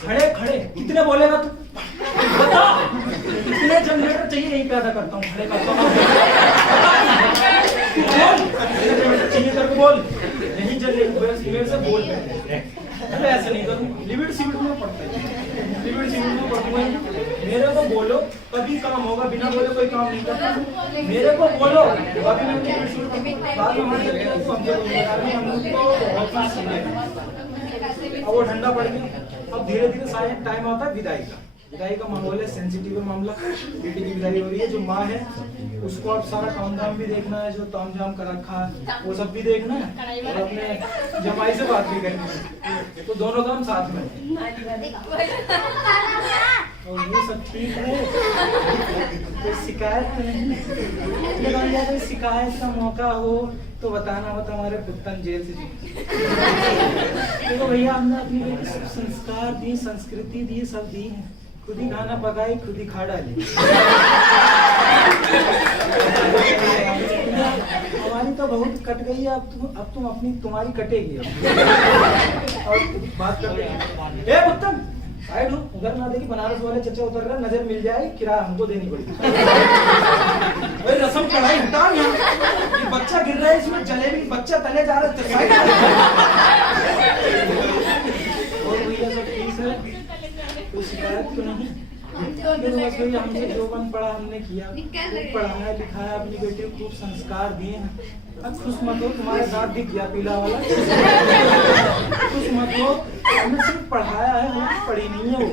खड़े खड़े कितने बोलेगा तू, बता कितने जनरेटर चाहिए, यही पैदा करता हूँ, खड़े करता हूँ, जनरेटर चाहिए करके बोल, यही जनरेटर से बोल, अरे ऐसे नहीं करूँ, लिमिट सीमिट में पड़ता है, लिमिट सीमिट में पड़ता है, मेरे को बोलो तभी काम होगा, बिना बोले कोई काम नहीं करता, मेरे को बोलो अभी मैं लिमिट सीमिट बाद में मान सकते हैं, अब वो ठंडा पड़ गया, अब धीरे धीरे शायद टाइम आता है विदाई का, विदाई का माहौल है, सेंसिटिव मामला, बेटी की विदाई हो रही है, जो माँ है उसको अब सारा काम धाम भी देखना है, जो ताम झाम कर रखा है वो सब भी देखना है, और अपने जमाई से बात भी करनी है, तो दोनों काम साथ में, और ये सब ठीक है, कोई शिकायत नहीं, कोई शिकायत का मौका हो तो बताना, हो तो हमारे पुत्तन जेल से देखो भैया, हमने अपनी बेटी सब संस्कार दिए, संस्कृति दी, सब दी है, खुद ही खाना पकाई, खुद ही खा डाली, हमारी तो बहुत कट गई है, अब तुम अपनी तुम्हारी कटेगी, और बात करते हैं, ए पुत्तन साइड हो, उधर ना देखी बनारस वाले चचा उतर रहे, नजर मिल जाए किराया हमको देनी पड़ेगी। भाई रस्म कढ़ाई हटा यहाँ, ये बच्चा गिर रहा है, इसमें जलेबी बच्चा तले जा रहा है, साइड और भैया सब ठीक है, कोई शिकायत तो नहीं? हमसे जो बन पड़ा हमने किया, पढ़ाया लिखाया, अपनी बेटी को खूब संस्कार दिए हैं। अब खुश मत हो, तुम्हारे साथ दिख गया पीला वाला। खुश मत हो, हमने सिर्फ पढ़ाया है, हमने पढ़ी नहीं है वो।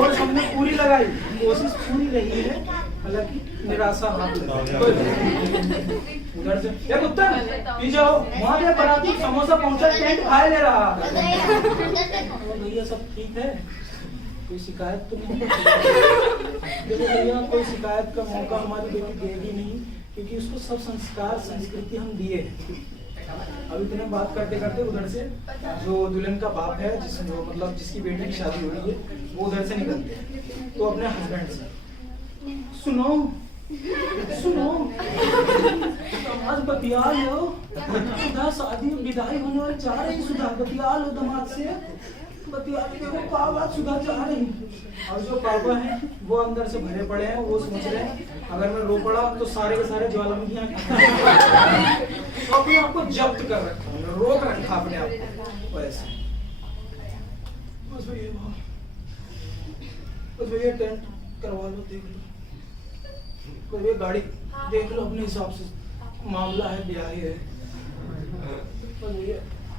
और हमने पूरी लगाई, कोशिश पूरी रही है, हालांकि निराशा हाथ लगा। उधर से ये कुत्ता पी जाओ, वहाँ पे बराती समोसा पहुँचा, टेंट खाए ले रहा। भैया सब ठीक है, कोई शिकायत तो नहीं? देखो भैया, कोई शिकायत का मौका हमारी बेटी देगी नहीं, क्योंकि उसको सब संस्कार संस्कृति हम दिए। अब इतने बात करते करते उधर से जो दुल्हन का बाप है, मतलब जिसकी बेटी की शादी हो रही है, वो उधर से निकलते हैं। तो अपने हस्बैंड से सुनो सुनो, आज बतिया लो, सुधा शादी विदाई होने वाली जा रही, सुधा बतिया लो दामाद से, सुधा जा रही। और जो पापा हैं वो अंदर से भरे पड़े हैं, वो सोच रहे हैं अगर मैं रो पड़ा तो सारे के सारे ज्वालामुखियां तो अपने आप को जब्त कर रखा, रोक रखा अपने आप को वैसे। बस भैया टेंट करवा लो, देख लो, कोई गाड़ी देख लो अपने हिसाब से, मामला है ब्याह है।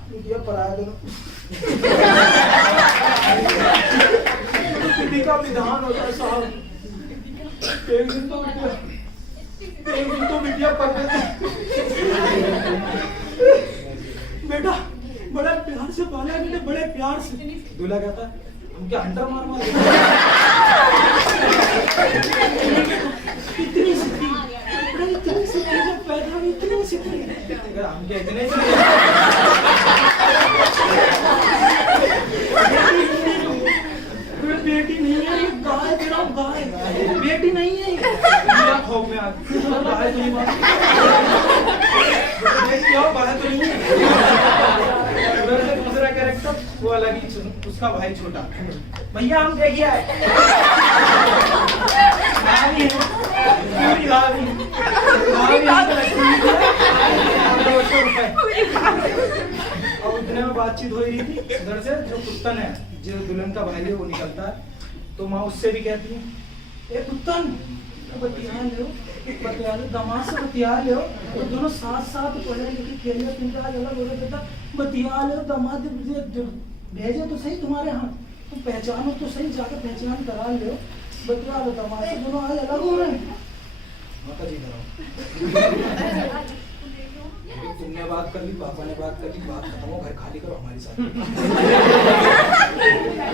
भैया पराया दोनों का विधान होता है साहब, एक दिन तो बिटिया पढ़ देते। बेटा बड़ा प्यार से पाला मैंने, बड़े प्यार से। दूल्हा कहता है हम क्या हंटर मार मार इतनी सिद्धि, इतनी सिद्धि जब पैदा हुई, इतनी सिद्धि हम क्या इतने बेटी नहीं है, ये गाय तेरा गाय, बेटी नहीं है। खौफ में आ गाय तो नहीं मार, क्या गाय तो नहीं है। दूसरा कैरेक्टर वो अलग ही, उसका भाई छोटा। भैया हम देखिए और उतने में बातचीत हो रही थी। उधर से जो कुत्तन है, जो दुल्हन का भाई है, वो निकलता है। तो माँ उससे भी कहती है, ए कुत्तन बतिया लो, दामाद से बतिया लो, तो दोनों साथ साथ पढ़े लिखे खेले, तुमका अलग हो रहे बेटा, बतिया लो, दामाद भेजे तो सही तुम्हारे यहाँ, तुम पहचानो तो सही, जाकर पहचान करा लो, बतिया लो दामाद से, दोनों आज अलग हो रहे हैं। माता जी तुमने बात कर ली, पापा ने बात कर ली, बात खत्म हो, घर खाली करो, हमारी शादी।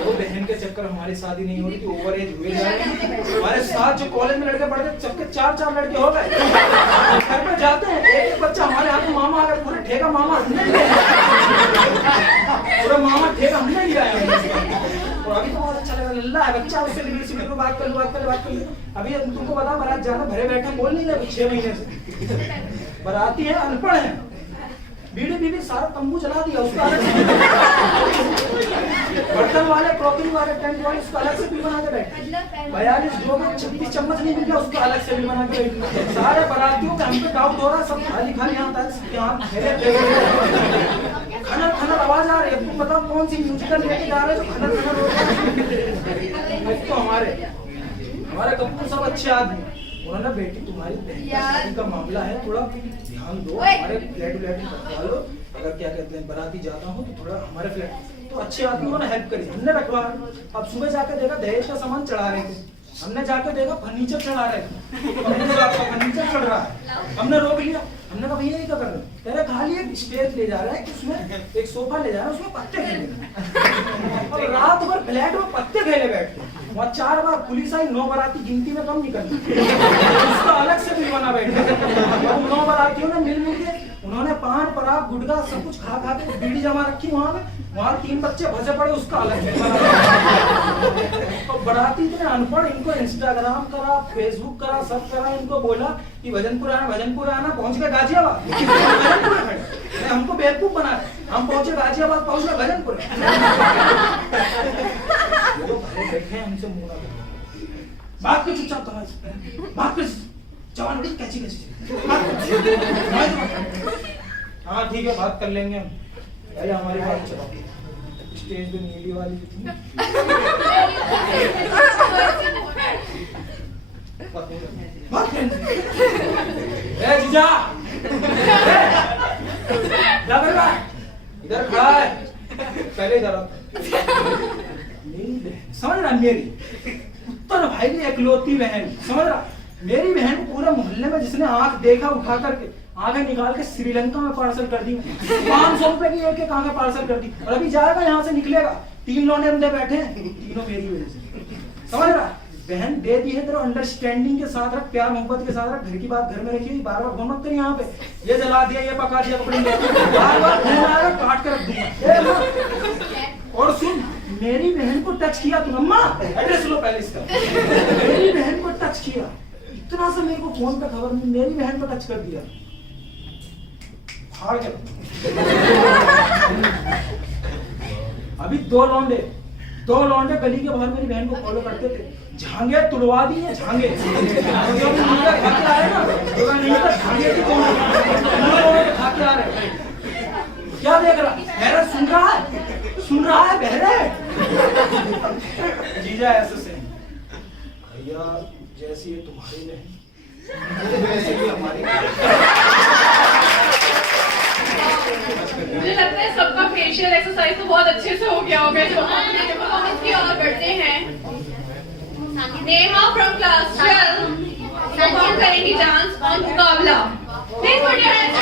वो बहन के चक्कर हमारी शादी नहीं हो रही थी, ओवर एज हुए जा रहे हैं। हमारे साथ जो कॉलेज में लड़के पढ़ते सबके 4-4 लड़के हो गए। घर पे जाते हैं, एक बच्चा हमारे हाथ में, मामा अगर पूरे ठेका मामा हमने लिया, पूरा मामा ठेका हमने लिया है। और अभी तो बहुत अच्छा लगा, लल्ला है बच्चा, उससे यूनिवर्सिटी में बात कर लो। अभी तुमको बता, बारात जाना भरे बैठे बोल नहीं रहे 6 महीने से। बराती है, अनपढ़ है, बीड़ी बीवी सारा तंबू जला दिया उसका अलग से। बर्तन वाले, क्रॉकरी वाले, टेंट वाले उसका अलग से बिल बना के बैठे। 42 जो में 36 चम्मच नहीं मिल गया, उसका अलग से बिल बना के बैठे। सारे बरातियों का हम पे डाउट हो रहा, सब खाली खाली यहाँ खनन खनन आवाज आ रही है। तुम बताओ कौन सी म्यूजिकल लेके जा रहे हो, खनन खनन हो रहा है। तो हमारे कपूर सब अच्छे आदमी, उन्होंने बेटी तुम्हारी शादी का मामला है, थोड़ा ध्यान दो, हमारे फ्लैट रखवा लो, अगर क्या कहते हैं बराती जाता हूँ तो थोड़ा हमारे फ्लैट। तो अच्छे आदमी उन्होंने हेल्प करी, हमने रखवा। अब सुबह जाकर देखा दहेज का सामान चढ़ा रहे थे, हमने जाकर देखा फर्नीचर चढ़ा रहे थे, फर्नीचर चढ़ रहा है, हमने रोक लिया। हमने कहा भैया ये क्या कर रहे हो? कह रहे खाली एक स्टेज ले जा रहा है, उसमें एक सोफा ले जा रहा है, उसमें पत्ते खेले। और रात भर फ्लैट में पत्ते खेले बैठते, वहाँ 4 बार पुलिस आई, 9 बाराती गिनती में कम निकली, उसका अलग से बिल बना बैठे। 9 बारातियों ने मिल के उन्होंने पान पराग गुटखा सब कुछ खा के बीड़ी जमा रखी वहाँ पे, वहाँ 3 बच्चे भजे पड़े, उसका अलग बिल बना। और बराती इतने अनपढ़, इनको इंस्टाग्राम करा, फेसबुक करा, सब करा, इनको बोला कि भजनपुर आना, पहुंच गए गाजियाबाद। हमको बेवकूफ बना, हम पहुंचे गाजियाबाद, पहुंचना भजनपुर। ये लोग भले बैठे हैं, हमसे मुंह ना करो। बात को चुपचाप समझ, बात को जवान कैची कैची। हाँ ठीक है, बात कर लेंगे हम। भाई हमारी बात चलो, स्टेज पे नीली वाली जो थी बात करेंगे। ए जीजा, क्या कर रहा है? इधर खड़ा है, पहले इधर आओ। मेरी बहन, समझ रहा मेरी उत्तर भाई की इकलौती बहन, समझ रहा? मेरी बहन को पूरे मोहल्ले में जिसने आंख देखा उठा करके आंखें निकाल के श्रीलंका में पार्सल कर दी। 500 रुपए की एक आंखें पार्सल कर दी, और अभी जाएगा यहाँ से निकलेगा। 3 लौंडे अंदर बैठे हैं, तीनों मेरी वजह से, समझ रहा? बहन दे दी है तेरे, अंडरस्टैंडिंग के साथ रख, प्यार मोहब्बत के साथ रख। घर की बात घर में रखी, बार बार फोन मत कर यहाँ पे। ये जला दिया, ये पका दिया, कपड़े बार बार फोन आएगा, काट के रख दूंगा। और सुन, मेरी बहन को टच किया तू, अम्मा एड्रेस लो पहले इसका। मेरी बहन को टच किया, इतना सा मेरे को फोन पे खबर नहीं, मेरी बहन को टच कर दिया, फाड़ के। अभी 2 लौंडे गली के बाहर मेरी बहन को फॉलो करते थे, झांगे तुड़वा दी है, झांगे। खा के आ रहे ना, झांगे की कौन खा के आ रहे? क्या देख रहा? बहरा सुन रहा है बहरे। जीजा ऐसे से भैया, जैसी है तुम्हारी बहन वैसे ही हमारी। मुझे लगता है सबका फेशियल एक्सरसाइज तो बहुत अच्छे से हो गया होगा। जो हम अपने परफॉर्मेंस की ओर बढ़ते हैं, नेहा फ्रॉम क्लास 12 परफॉर्म करेंगी डांस ऑन मुकाबला। Please put your hands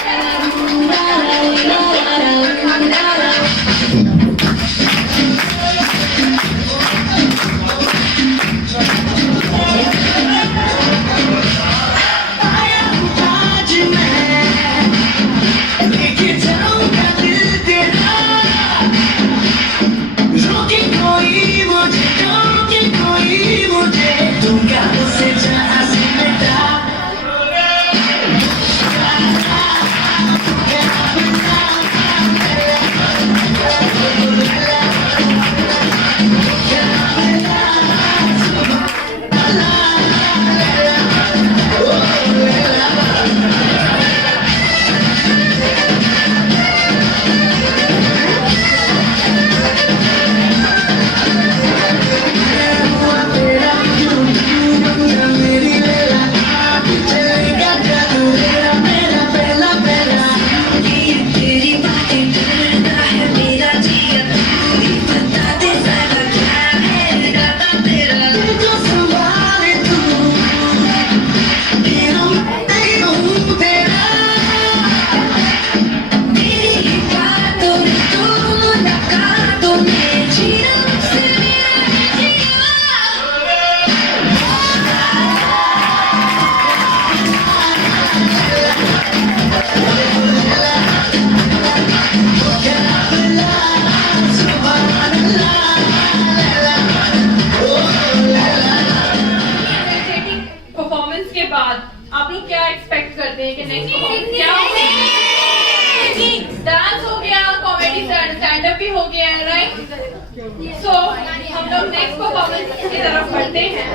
so हम लोग नेक्स्ट परफॉर्मेंस की तरफ बढ़ते हैं,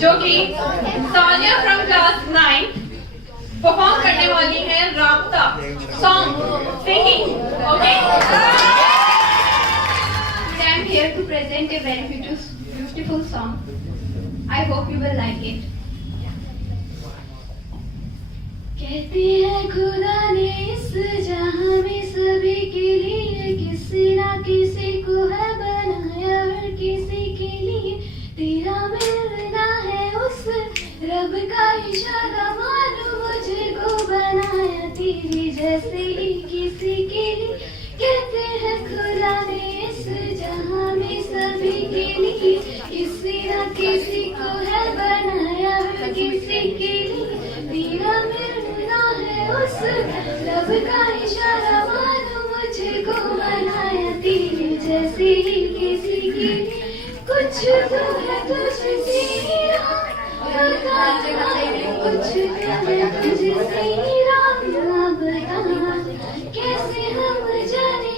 जो कि सानिया फ्रॉम क्लास 9 परफॉर्म करने वाली है राबता song singing. Okay, I am here to present a very beautiful song. I hope you will like it. कहते हैं खुदा ने इस जहां में सभी के लिए किसी ना किसी को है बनाया, और किसी के लिए तेरा मिलना है उस रब का इशारा, मानो मुझको बनाया तेरी जैसे ही किसी के लिए. कहते हैं खुदा ने इस जहां में सभी के लिए किसी ना किसी को है बनाया, और किसी के लिए तेरा मिलना है उस रब का इशारा, मानो मुझको बनाया तेरे जैसे ही किसी के लिए. कुछ तो है तुझसे कुछ तो है तुझसे बता कैसे हम जाने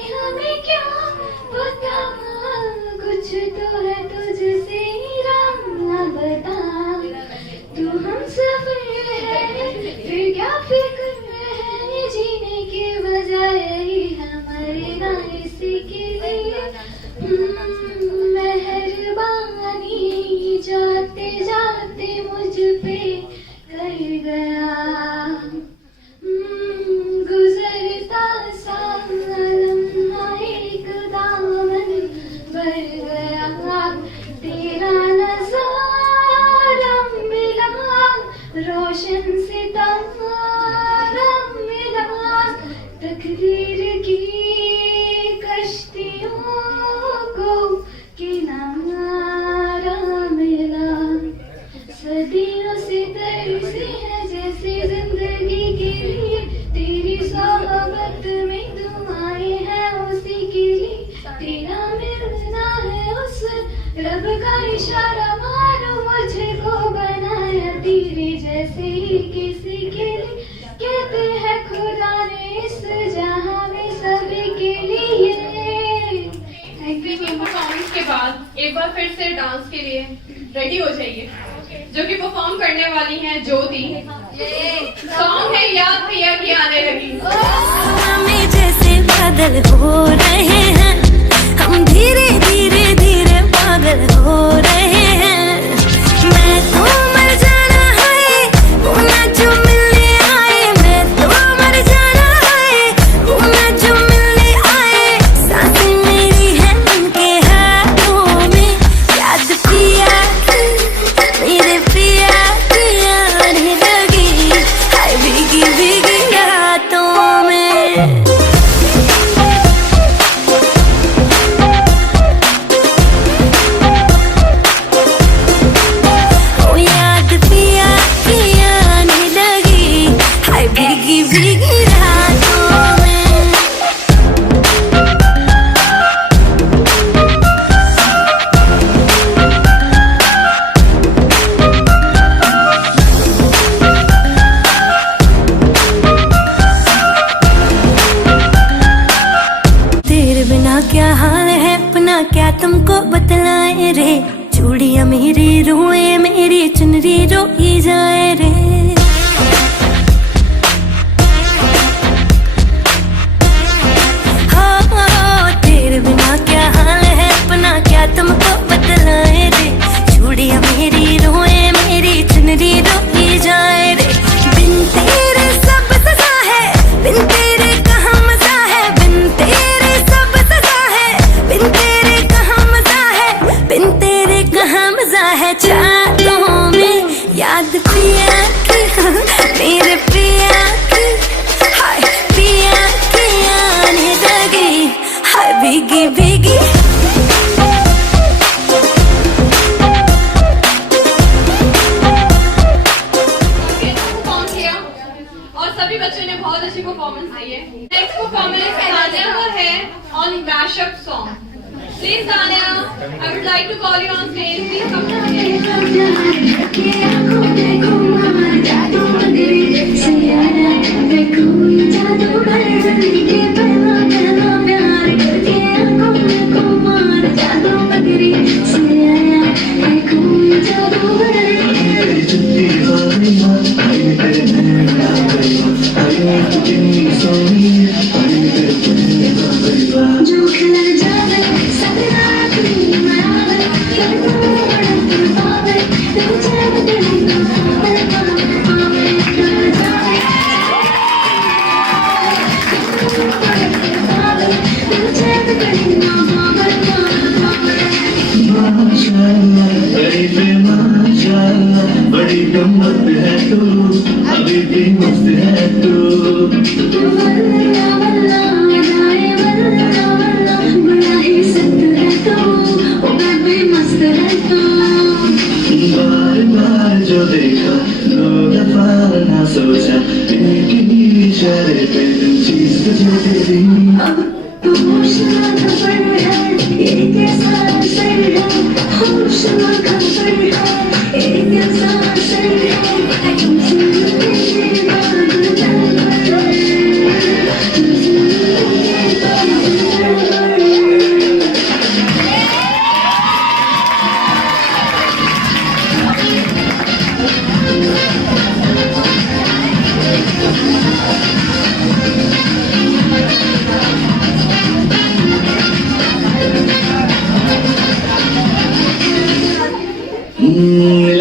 तेरा मिलना है उस रब का इशारा, मानो मुझको बनाया तेरे जैसे ही किसी के लिए, कहते हैं खुदा ने इस जहां में सभी के लिए। परफॉर्मेंस के बाद एक बार फिर से डांस के लिए रेडी हो जाइए, जो कि परफॉर्म करने वाली हैं ज्योति। सॉन्ग है याद पिया की आने लगी। में जैसे बादल हो रहे हैं, हम धीरे धीरे धीरे पागल हो रहे हैं। मैं तो मर जाना है वो ना जो मिलने आए, मैं तो मर जाना है वो ना जो मिलने आए। सांसें मेरी है उनके हाथों में, याद पिया की मेरे पिया की आने लगी, हाय भीगी भीगी रातों में। ओ याद पिया की आने लगी, हाय भीगी भीगी रातों में। तेरे बिना क्या हाल है अपना, क्या तुमको बतलाए रे। चूड़ियां मेरी रोए, मेरी चुनरी रोई जाए रे। हो तेरे बिना क्या हाल है अपना, क्या तुमको बतलाए रे। चूड़ियां मेरी रोए, मेरी चुनरी रोई जाए रे। बिन तेरे सब सजा है, बिन तेरे कहाँ मजा है, बिन तेरे सब सजा है, बिन तेरे कहाँ मजा है, बिन तेरे कहाँ मजा है। चाहतों में याद पिया की मेरे पिया की, हाय पिया की आने लगी, हाय भीगी भीगी। परफॉर्म किया और सभी बच्चों ने बहुत अच्छी परफॉर्मेंस दी है। नेक्स्ट परफॉर्मेंस तानिया का है on mashup song. Please Tania, I would like to call you on stage. Please जो खिलर जावे सपना तू मावे, कर तू बड़ा पावे, तू चैन तेरी पावे पावे कर जावे। तू बड़ा पावे, तू चैन तेरी पावे पावे। माशाअल्लाह बड़ी माशाअल्लाह, बड़ी गम्मत है तू, अभी भी मस्त है तू। वल्ला वल्ला जाए वल्ला वल्ला, बड़ा ही सख्त है तू, ओ बेबी मस्त है तू। बार बार जो देखा, 2 दफा ना सोचा, एक ही इशारे पे चीज तुझे दे दी। अब तू होश ना खबर है, ये कैसा असर है, होश ना खबर है, ये कैसा असर है। तुमसे मेरी बात चल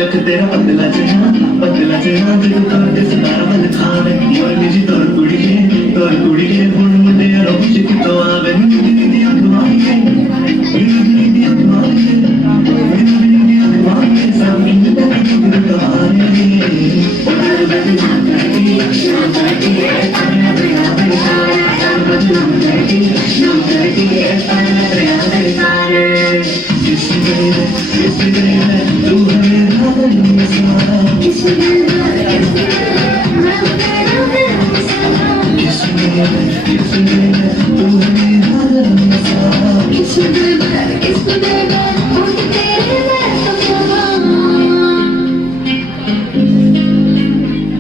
लख तेरा पतला चेहरा दिल कर के सितारा बन खावे। मोर निजी तोर कुड़िए हुन मुंडे रोश की तो आवे। दी अखवाए सब इंतजार तो आए। तू हमें किसको देगा वोट तेरे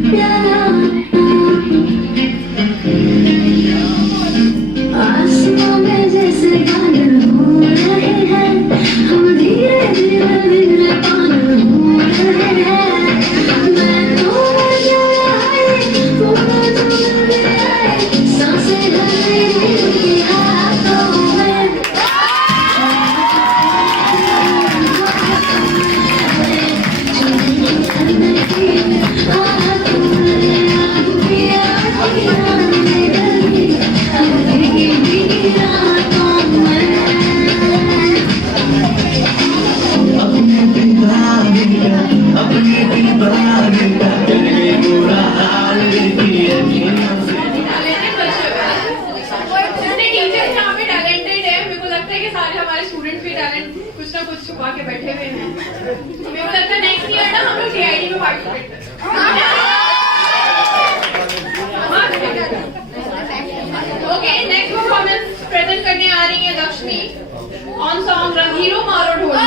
प्यारा आसमां में जैसे बादल हो रहे हैं हम धीरे धीरे धीरे पागल हो रहे हैं मैं तो मर गया है वो तो मर गया है सांसें भर रही के हाथों में छुपा के बैठे हुए हैं मेरे को लगता है नेक्स्ट ईयर ना हम लोग DID में participate okay next performance present करने आ रही है लक्ष्मी ऑन सॉन्ग रंगीलो मारो ढोल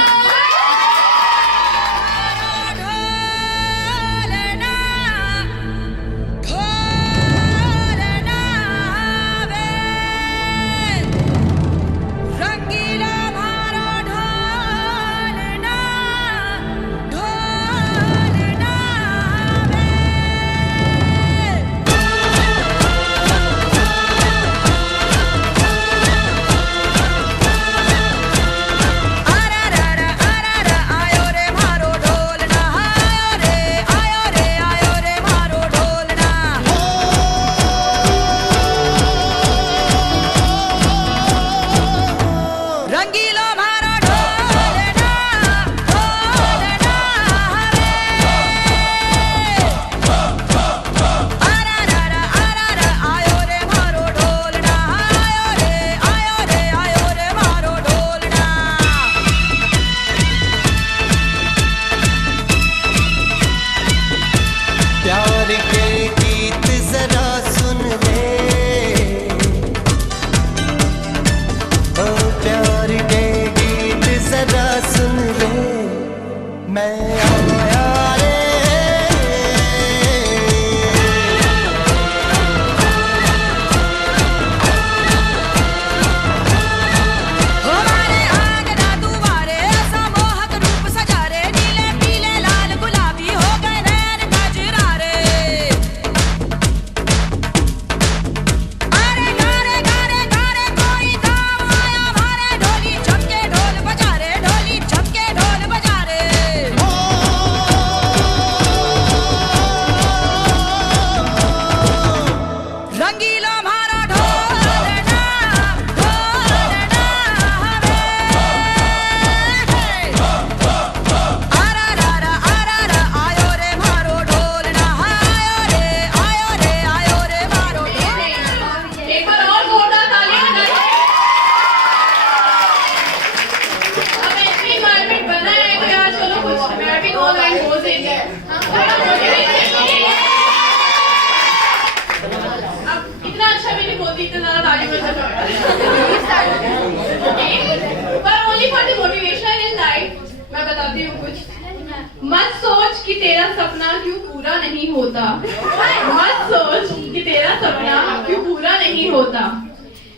मत सोच कि तेरा सपना क्यों पूरा नहीं होता मत सोच कि तेरा सपना क्यों पूरा नहीं होता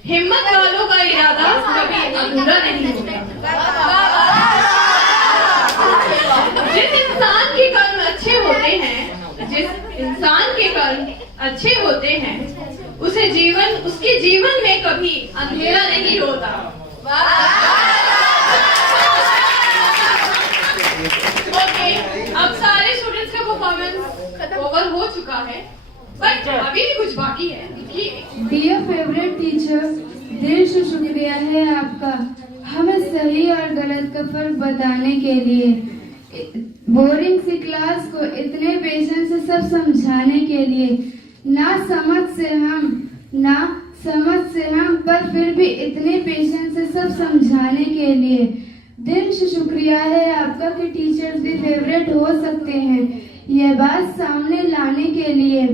हिम्मत वालों का इरादा कभी अधूरा नहीं होता जिस इंसान के कर्म अच्छे होते हैं उसके जीवन में कभी अंधेरा नहीं होता ओके अब सारे स्टूडेंट्स का परफॉर्मेंस ओवर हो चुका है बट अभी भी कुछ बाकी है डियर फेवरेट टीचर दिल से शुक्रिया है आपका हमें सही और गलत का फर्क बताने के लिए बोरिंग सी क्लास को इतने पेशेंस से सब समझाने के लिए ना समझ से हम पर फिर भी इतने पेशेंस से सब समझाने के लिए दिल से शुक्रिया है आपका कि टीचर्स भी फेवरेट हो सकते हैं यह बात सामने लाने के लिए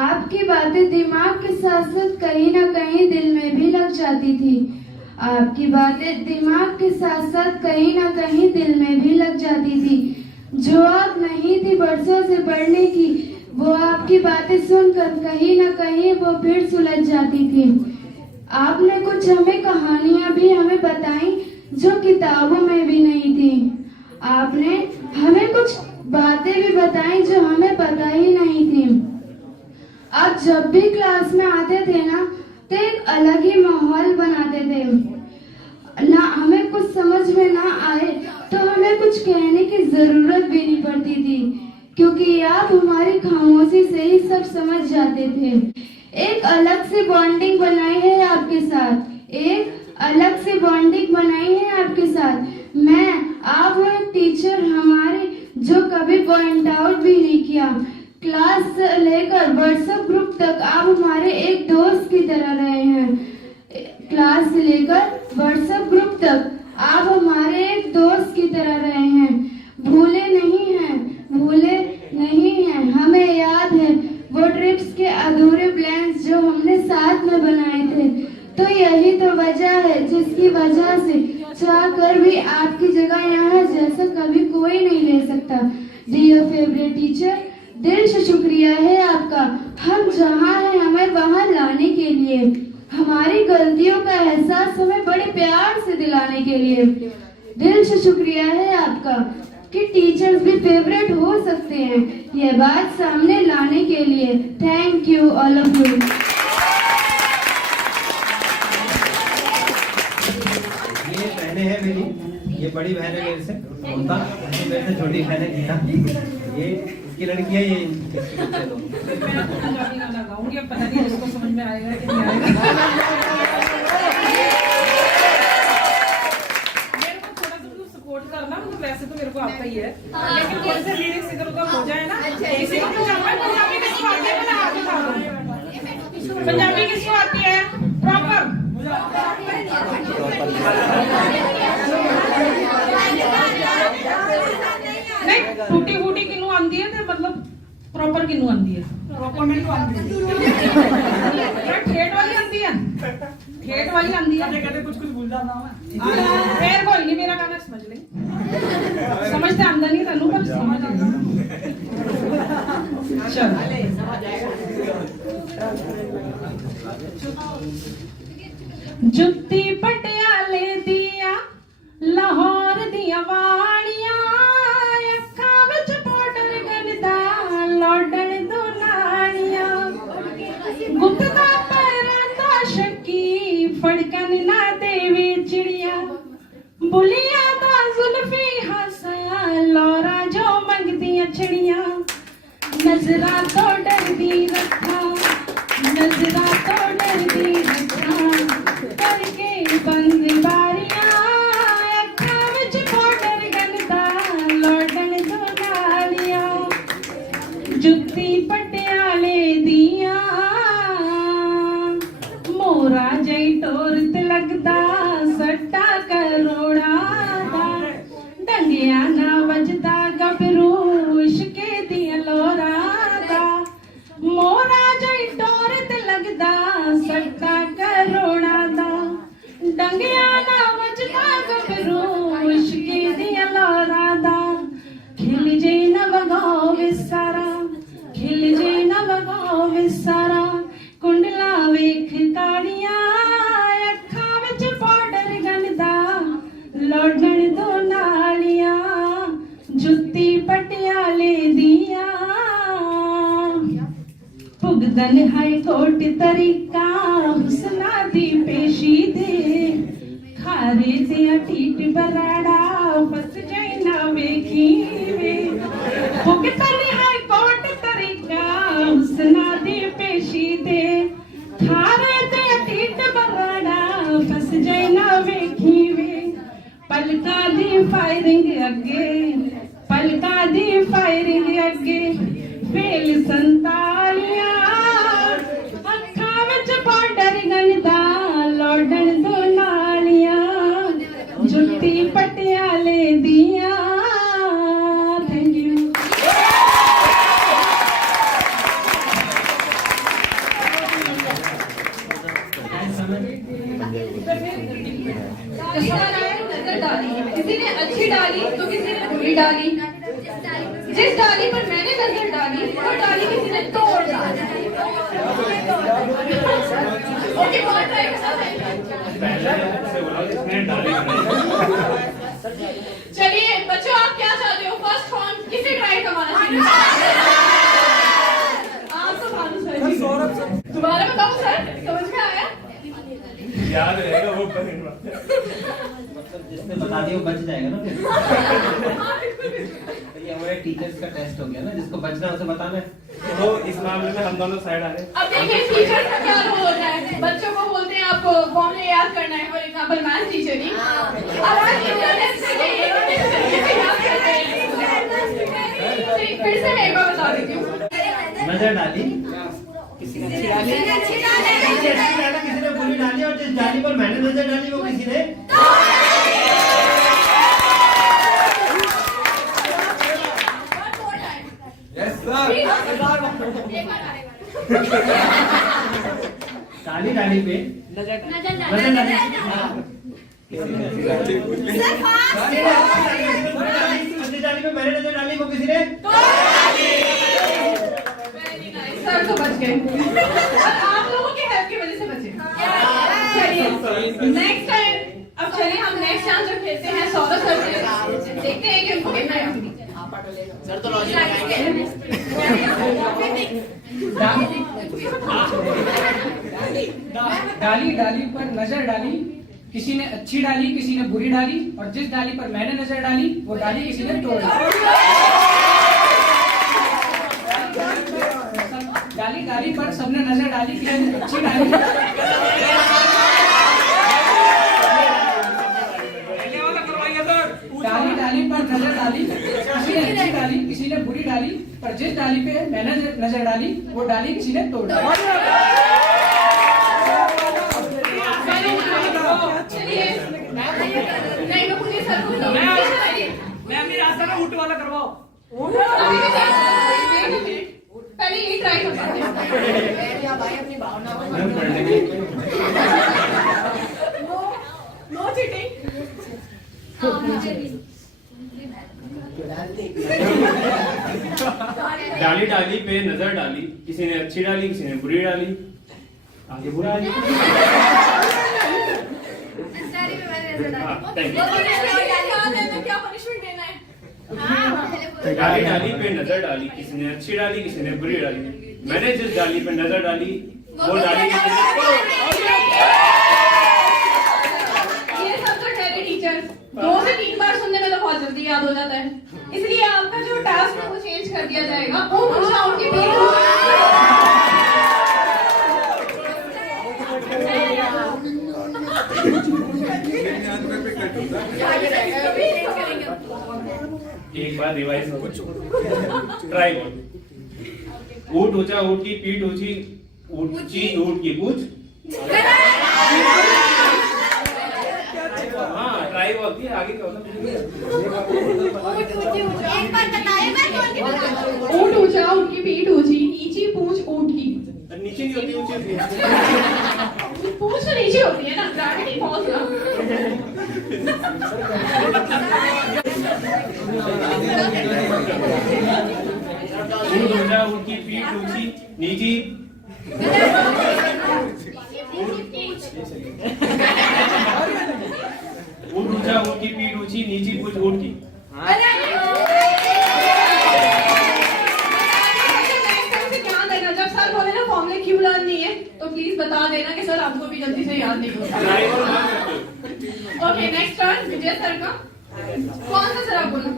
आपकी बातें दिमाग के साथ साथ कहीं ना कहीं दिल में भी लग जाती थी आपकी बातें दिमाग के साथ साथ कहीं ना कहीं दिल में भी लग जाती थी। जो आप नहीं थी बरसों से पढ़ने की, वो आपकी बातें सुनकर कहीं ना कहीं वो फिर सुलझ जाती थी। आपने कुछ हमें कहानियां भी हमें बताई जो किताबों में भी नहीं थी। आपने हमें कुछ बातें भी बताई जो हमें पता ही नहीं थी। आप जब भी क्लास में आते थे ना, तो एक अलग ही माहौल बनाते थे। ना हमें कुछ समझ में ना आए तो हमें कुछ कहने की जरूरत भी नहीं पड़ती थी, क्योंकि आप हमारी खामोशी से ही सब समझ जाते थे। एक अलग से बॉन्डिंग बनाई है आपके साथ, एक अलग से बॉन्डिंग बनाई है आपके साथ। मैं, आप वो एक टीचर हमारे जो कभी पॉइंट आउट भी नहीं किया। क्लास से लेकर व्हाट्सएप ग्रुप तक आप हमारे एक दोस्त की तरह रहे हैं। क्लास से लेकर व्हाट्सएप ग्रुप तक आप हमारे एक दोस्त की तरह रहे हैं। भूले नहीं हैं। हमें याद है वो ट्रिप्स के अधूरे प्लान्स जो हमने साथ में बनाए थे। तो यही तो वजह है जिसकी वजह से चाह कर भी आपकी जगह यहाँ जैसा कभी कोई नहीं ले सकता। डियर फेवरेट टीचर, दिल से शुक्रिया है आपका, हम जहाँ हैं हमें वहाँ लाने के लिए, हमारी गलतियों का एहसास हमें बड़े प्यार से दिलाने के लिए। दिल से शुक्रिया है आपका कि टीचर्स भी फेवरेट हो सकते हैं, ये बात सामने लाने के लिए। Thank you all of you. ये बहनें हैं मेरी, ये बड़ी बहन है मेरे से ममता, मेरे से छोटी बहन है गीता। ये इसकी लड़की है, ये इसके बच्चे लोग। पंजाबी गाना गाऊंगी, अब पता नहीं इसको समझ में आएगा कि नहीं आएगा। मेरे को थोड़ा सा तो सपोर्ट करना, मतलब वैसे तो मेरे को आता ही है, लेकिन थोड़े से लिरिक्स इधर उधर हो जाए ना। किसी को पंजाबी किसको आती है, मैं हाथ उठा दूं। पंजाबी किसको आती है प्रॉपर? नहीं, टूटी फूटी किनू आंदी है ते मतलब प्रॉपर किनू आंदी है? प्रॉपर मैंने आंदी है। ठेठ वाली आंदी है, ठेठ वाली आंदी है। कहते कुछ भूल जाता हूं मैं। फिर कोई नहीं, मेरा गाना समझ ले। समझ तो आंदा नहीं तनु, पर समझ आंदा। चल जुत्ती पटियाले दिया लाहौर दिया वाड़ियां, अखां विच पाउडर गंदा लौडण दो नाड़ियां, गुत्ता पैरां दा शक्की फड़कन ना देवे चिड़िया, बुलिया दा जुल्फी हासा लौरा जो मंगदियां छड़ियां, नजरा तो डरदी रखा, नजरा तो डरदी रखा, करके बंद बारियां, अखां विच पाउडर गंदा लौडण दो नालियां, जुत्ती पटियाले दियां मोरा जई टोर ते लगदा सट्टा करोड़ा दा, डंगिया ना वजदा गबरू इश्के दिया लोरा दा, मोरा जई टोर ते लगदा सट्टा करोड़ा दा, डंगिया ना वजदा गबरू इश्के दिया लोरा दा, खिल जे न वगाओ विसारा, खिल जे न वगाओ विसारा, कुंडला वेख काड़ियां, अखां विच पाउडर गंदा लौडण दो नालियां, जुत्ती पटियाले दियां भुगतन हाई कोर्ट तरीका हुस्ना दी पेशी दे, खारे ते टीट बराड़ा फस जाए ना वेखी वे, भुगतन हाई कोर्ट तरीका हुस्ना दी पेशी दे, खारे ते टीट बराड़ा फस जाए ना वेखी वे, पलका दी फायरिंग अगे, पलका दी फायरिंग अगे, फेल संतालियां, अखां विच पाउडर गंदा लौडण दो नालियां, जुत्ती पटियाले दियां। Thank you. समय है? नजर डाली, किसी ने अच्छी डाली तो किसी ने बुरी डाली। जिस डाली पर मैंने नजर डाली वो डाली किसी ने तोड़ डाली। ओके, बहुत ट्राई करना है। चलिए बच्चों, आप क्या चाहते हो? फर्स्ट फॉर्म किसे ट्राई करवाना चाहिए? आप तो भानु सर जी। दोबारा बताओ सर, समझ में आया? याद रहेगा वो मतलब जिसने बता दिया वो बच जाएगा ना फिर। तो ये हमारे टीचर्स का टेस्ट हो गया ना, जिसको बचना है उसे बताना है। तो इस मामले में हम दोनों साइड आ रहे हैं। अब देखिए टीचर का क्या रोल होता है। बच्चों को बोलते हैं आपको फॉर्मूले याद करना है, फॉर एग्जांपल मैथ टीचर ही। अब आज इंटरनेट से याद करते हैं। फिर से मैं एक बार बता देती हूँ। नजर डाली, किसी ने अच्छी डाली, किसी ने बुरी डाली, और जिस डाली पर मैंने नजर डाली वो किसी ने डाली डाली पे नजर डाली। जिस डाली पे मैंने नजर डाली वो किसी ने सर तो बच गए। आप लोगों की हेल्प की वजह से बचे। चलिए नेक्स्ट टाइम, अब चलिए हम नेक्स्ट आंसर खेलते हैं सौरभ सर से। देखते हैं कि उनको कितना याद है। सर तो लॉजिक लगाएंगे। डाली डाली पर नजर डाली, किसी ने अच्छी डाली किसी ने बुरी डाली, और जिस डाली पर मैंने नजर डाली वो डाली किसी ने तोड़ डाली। डाली डाली पर सबने नजर डाली, किसी ने अच्छी डाली, डाली डाली पर नजर डाली, किसी ने अच्छी डाली किसी ने बुरी डाली, पर जिस डाली पे मैंने नजर डाली वो डाली किसी ने तोड़ डाली। चलिए नहीं, मैं पूछिए सर को। मैं अपनी रास्ता में ऊँट वाला करवाओ। पहले ये ट्राई कर पाते हैं। No cheating. डाली डाली पे नजर डाली, किसी ने अच्छी डाली किसी ने बुरी डाली। आगे बुरा क्या पनिशमेंट देना है? डाली डाली पे नजर डाली, किसी ने अच्छी डाली किसी ने बुरी डाली। मैंने जिस डाली पे नजर डाली वो डाली ये सब तो ठहरे टीचर्स, 2 से 3 बार सुनने में तो बहुत जल्दी याद हो जाता है। इसलिए आपका जो टास्क है वो चेंज कर दिया जाएगा। उनकी एक बार रिवाइज ट्राई करो। ऊँट ऊंचा ऊँट की पीठ ऊंची, ऊंची ऊँट की पूंछ। हाँ ट्राई होती है। आगे क्या होता है? ऊँट ऊंचा, उनकी पीठ ऊंची, नीची पूंछ ऊँट की। नीचे नहीं होती, ऊंची होती है। पूंछ तो नीचे होती है ना, ग्रेविटी फॉर्स ना। ऊँट ऊंचा ऊँट की पीठ ऊंची, नीची ऊँट ऊंचा ऊँट की पीठ ऊंची, नीची पूंछ ऊँट की। जब सर बोले ना फॉर्मूले क्यों लर्न नहीं है तो प्लीज बता देना कि सर आपको भी जल्दी से याद नहीं होता। ओके नेक्स्ट टर्न विजय सर का। कौन सा सर आप बोलना?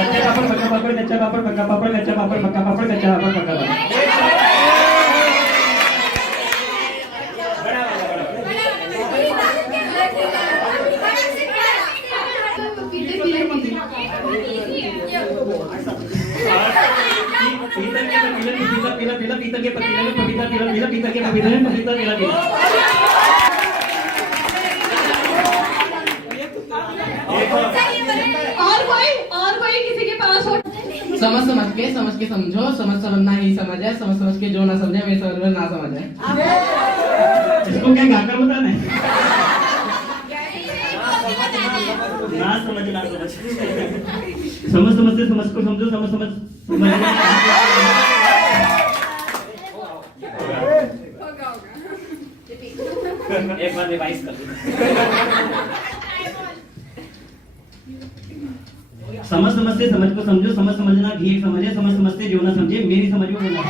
कच्चा पापड़ कच्चा पापड़ पक्का पापड़ कच्चा पापड़ पक्का पापड़ कच्चा पापड़ पक्का पापड़। पीला पीला पीतल के पतीले में पपीता पीला पीला पीतल के पतीले में पपीता पीला पीला। और कोई समझ के समझो, समझना ही समझ है, समझ के जो ना समझे मेरी समझ में ना समझ है। इसको क्या गाकर बताना है? ना समझ समझ समझ को समझो, समझ एक बार रिवाइज कर समझ समझ को समझो, समझना भी एक समझ है, समझते जो ना समझे मेरी समझ में वो ना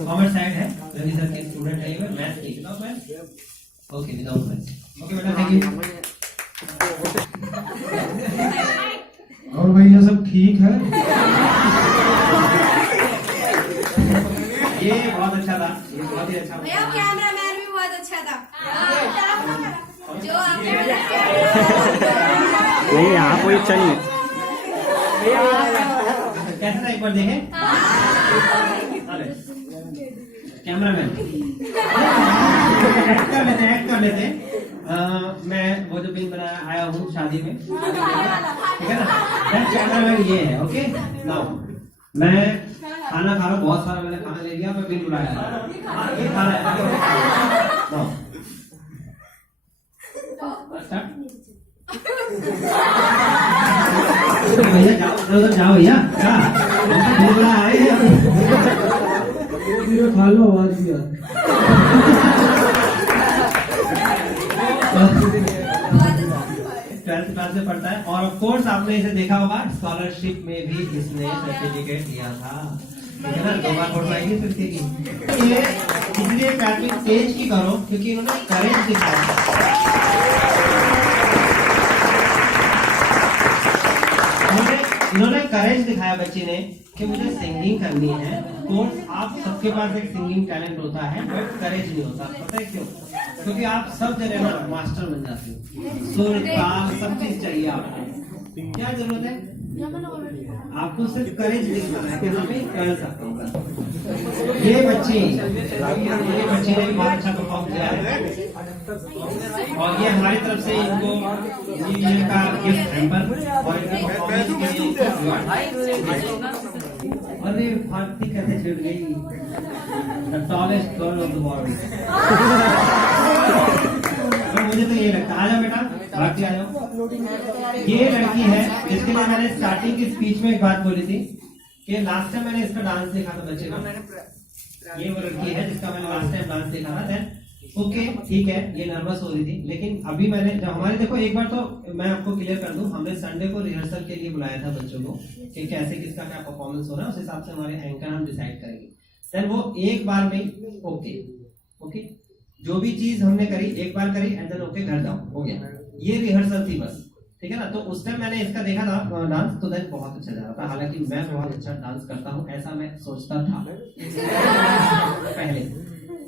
कॉमर्स साइड है, रवि सर के स्टूडेंट है, ये मैथ्स की without maths, okay without maths, okay बेटा थैंक यू। और भैया सब ठीक है? ये बहुत अच्छा था, ये बहुत ही अच्छा था। भैया कैमरामैन भी बहुत अच्छा था। जो आपने नहीं यहाँ कोई चाहिए। कैसा था एक बार देखें? कैमरामैन एक्ट कर लेते। मैं वो जो फिल्म बनाया आया हूँ शादी में, ठीक है ना? कैमरामैन ये है, ओके। नाउ मैं खाना खा रहा हूँ, बहुत सारा मैंने खाना ले लिया, मैं बिल बुलाया, ये खाना है। नाउ भैया जाओ जाओ भैया, बिल बुलाया है, खा लो आवाज भी ट्वेल्थ क्लास में पढ़ता है और ऑफ कोर्स आपने इसे देखा होगा, स्कॉलरशिप में भी इसने सर्टिफिकेट लिया था, ठीक है ना? 2 बार फोटो आएगी फिर की। ये इसलिए पैटर्न तेज की करो क्योंकि इन्होंने करेज दिखाया, इन्होंने करेज दिखाया बच्ची ने कि मुझे सिंगिंग करनी है। कोर्स आप सबके पास एक सिंगिंग टैलेंट होता है बट करेज नहीं होता, पता है क्यों? क्योंकि आप सब जगह ना मास्टर बन जाते हो, सुर ताल सब चीज चाहिए आपको। क्या जरूरत है? आपको सिर्फ करेज दिखाना है कि हाँ मैं कर सकता हूँ। ये बच्ची ने बहुत अच्छा परफॉर्म किया है और ये हमारी तरफ से इनको का गिफ्ट हैम्पर और इनकी परफॉर्मेंस के लिए। अरे भारती कैसे छिड़ गई, the tallest girl of the world. मुझे तो ये लगता है, आजा बेटा भारती आ जाओ। ये लड़की है जिसके लिए मैंने स्टार्टिंग की स्पीच में एक बात बोली थी कि लास्ट टाइम मैंने इसका डांस देखा था बच्चे का। ये वो लड़की है जिसका मैंने लास्ट टाइम डांस देखा था। देन ओके ठीक है, ये नर्वस हो रही थी, लेकिन अभी मैंने जब हमारे देखो एक बार तो मैं आपको क्लियर कर दूं, हमने संडे को रिहर्सल के लिए बुलाया था बच्चों को कि कैसे किसका क्या परफॉर्मेंस हो रहा है, उस हिसाब से हमारे एंकर हम डिसाइड करेंगे। देन वो एक बार में ओके जो भी चीज हमने करी एक बार करी एंड देन ओके घर जाओ, हो गया। ये रिहर्सल थी बस, ठीक है ना? तो उस टाइम मैंने इसका देखा था डांस, तो देन बहुत अच्छा जा रहा था। हालांकि मैं बहुत अच्छा डांस करता हूँ ऐसा मैं सोचता था पहले,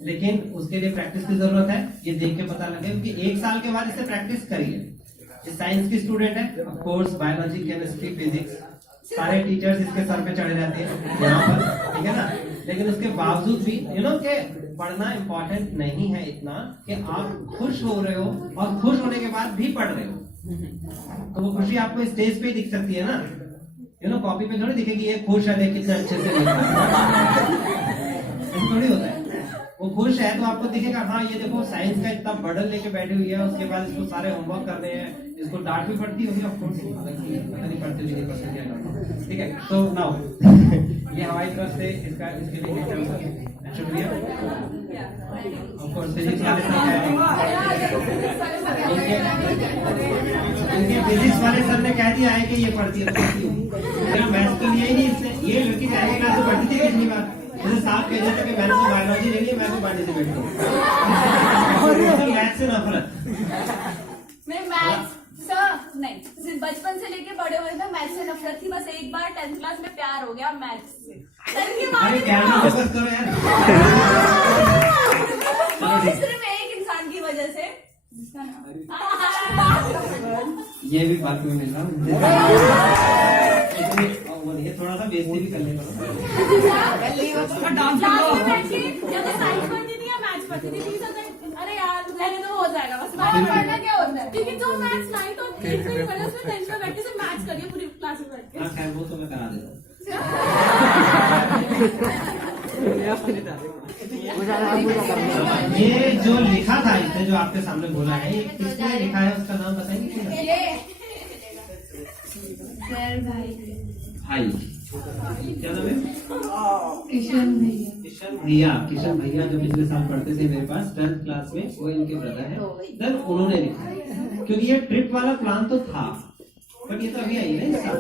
लेकिन उसके लिए प्रैक्टिस की जरूरत है। ये देख के पता लगे क्योंकि 1 साल के बाद इसे प्रैक्टिस करिए। ये साइंस की स्टूडेंट है, of course biology, chemistry, physics सारे टीचर्स इसके सर पे चढ़े जाते हैं यहाँ पर, ठीक है ना? लेकिन उसके बावजूद भी कि पढ़ना इम्पोर्टेंट नहीं है इतना कि आप खुश हो रहे हो और खुश होने के बाद भी पढ़ रहे हो, तो वो खुशी आपको स्टेज पे ही दिख सकती है ना, कॉपी पे थोड़ी दिखेगी ये खुश है देख कितने अच्छे से थोड़ी होता है। वो खुश है तो आपको दिखेगा हाँ ये देखो साइंस का इतना बर्डन लेके बैठी हुई है, उसके बाद इसको सारे होमवर्क करने हैं, इसको डांट भी पड़ती होगी ऑफ कोर्स, पता नहीं पढ़ती होगी नहीं पढ़ती क्या, ठीक है? तो नाउ ये हमारी तरफ से इसका इसके लिए शुक्रिया। ऑफ कोर्स फिजिक्स वाले सर इनके फिजिक्स वाले सर ने कह दिया है कि ये पढ़ती है, मैथ्स आपके जैसे कि मैंने बायोलॉजी ले ली, मैं भी पार्टिसिपेट करूँ। मैथ से नफरत। मैं मैथ्स सर नहीं, सिर्फ बचपन से लेके बड़े हुए तक मैथ्स से नफरत थी। बस एक बार 10th क्लास में प्यार हो गया मैथ्स से। अरे क्या ना फोकस करो यार। सिर्फ एक इंसान की वजह से, जिसका नाम ये भी बात में मिल रहा हूँ। ये थोड़ा सा बेइज्जती भी करने का। या तो साइंस पढ़ती थी या मैथ्स पढ़ती थी। अरे यार पहले तो हो जाएगा बस। पढ़ना क्या होता है? क्योंकि जो मैथ्स 9th और 8th में पढ़ा उसमें 10th में बैठ के सिर्फ मैथ्स करिए पूरी क्लास में बैठ के। हाँ खैर वो तो मैं करा देता हूँ। ये जो लिखा था इसने, जो आपके सामने बोला है, ये किसने लिखा है उसका नाम बताएंगे? भाई क्या नाम है? किशन भैया। किशन भैया जो पिछले साल पढ़ते थे मेरे पास 10th क्लास में, वो इनके ब्रदर हैं। सर उन्होंने लिखा है, क्योंकि ये ट्रिप वाला प्लान तो था, बट ये तो अभी आई है इस साल।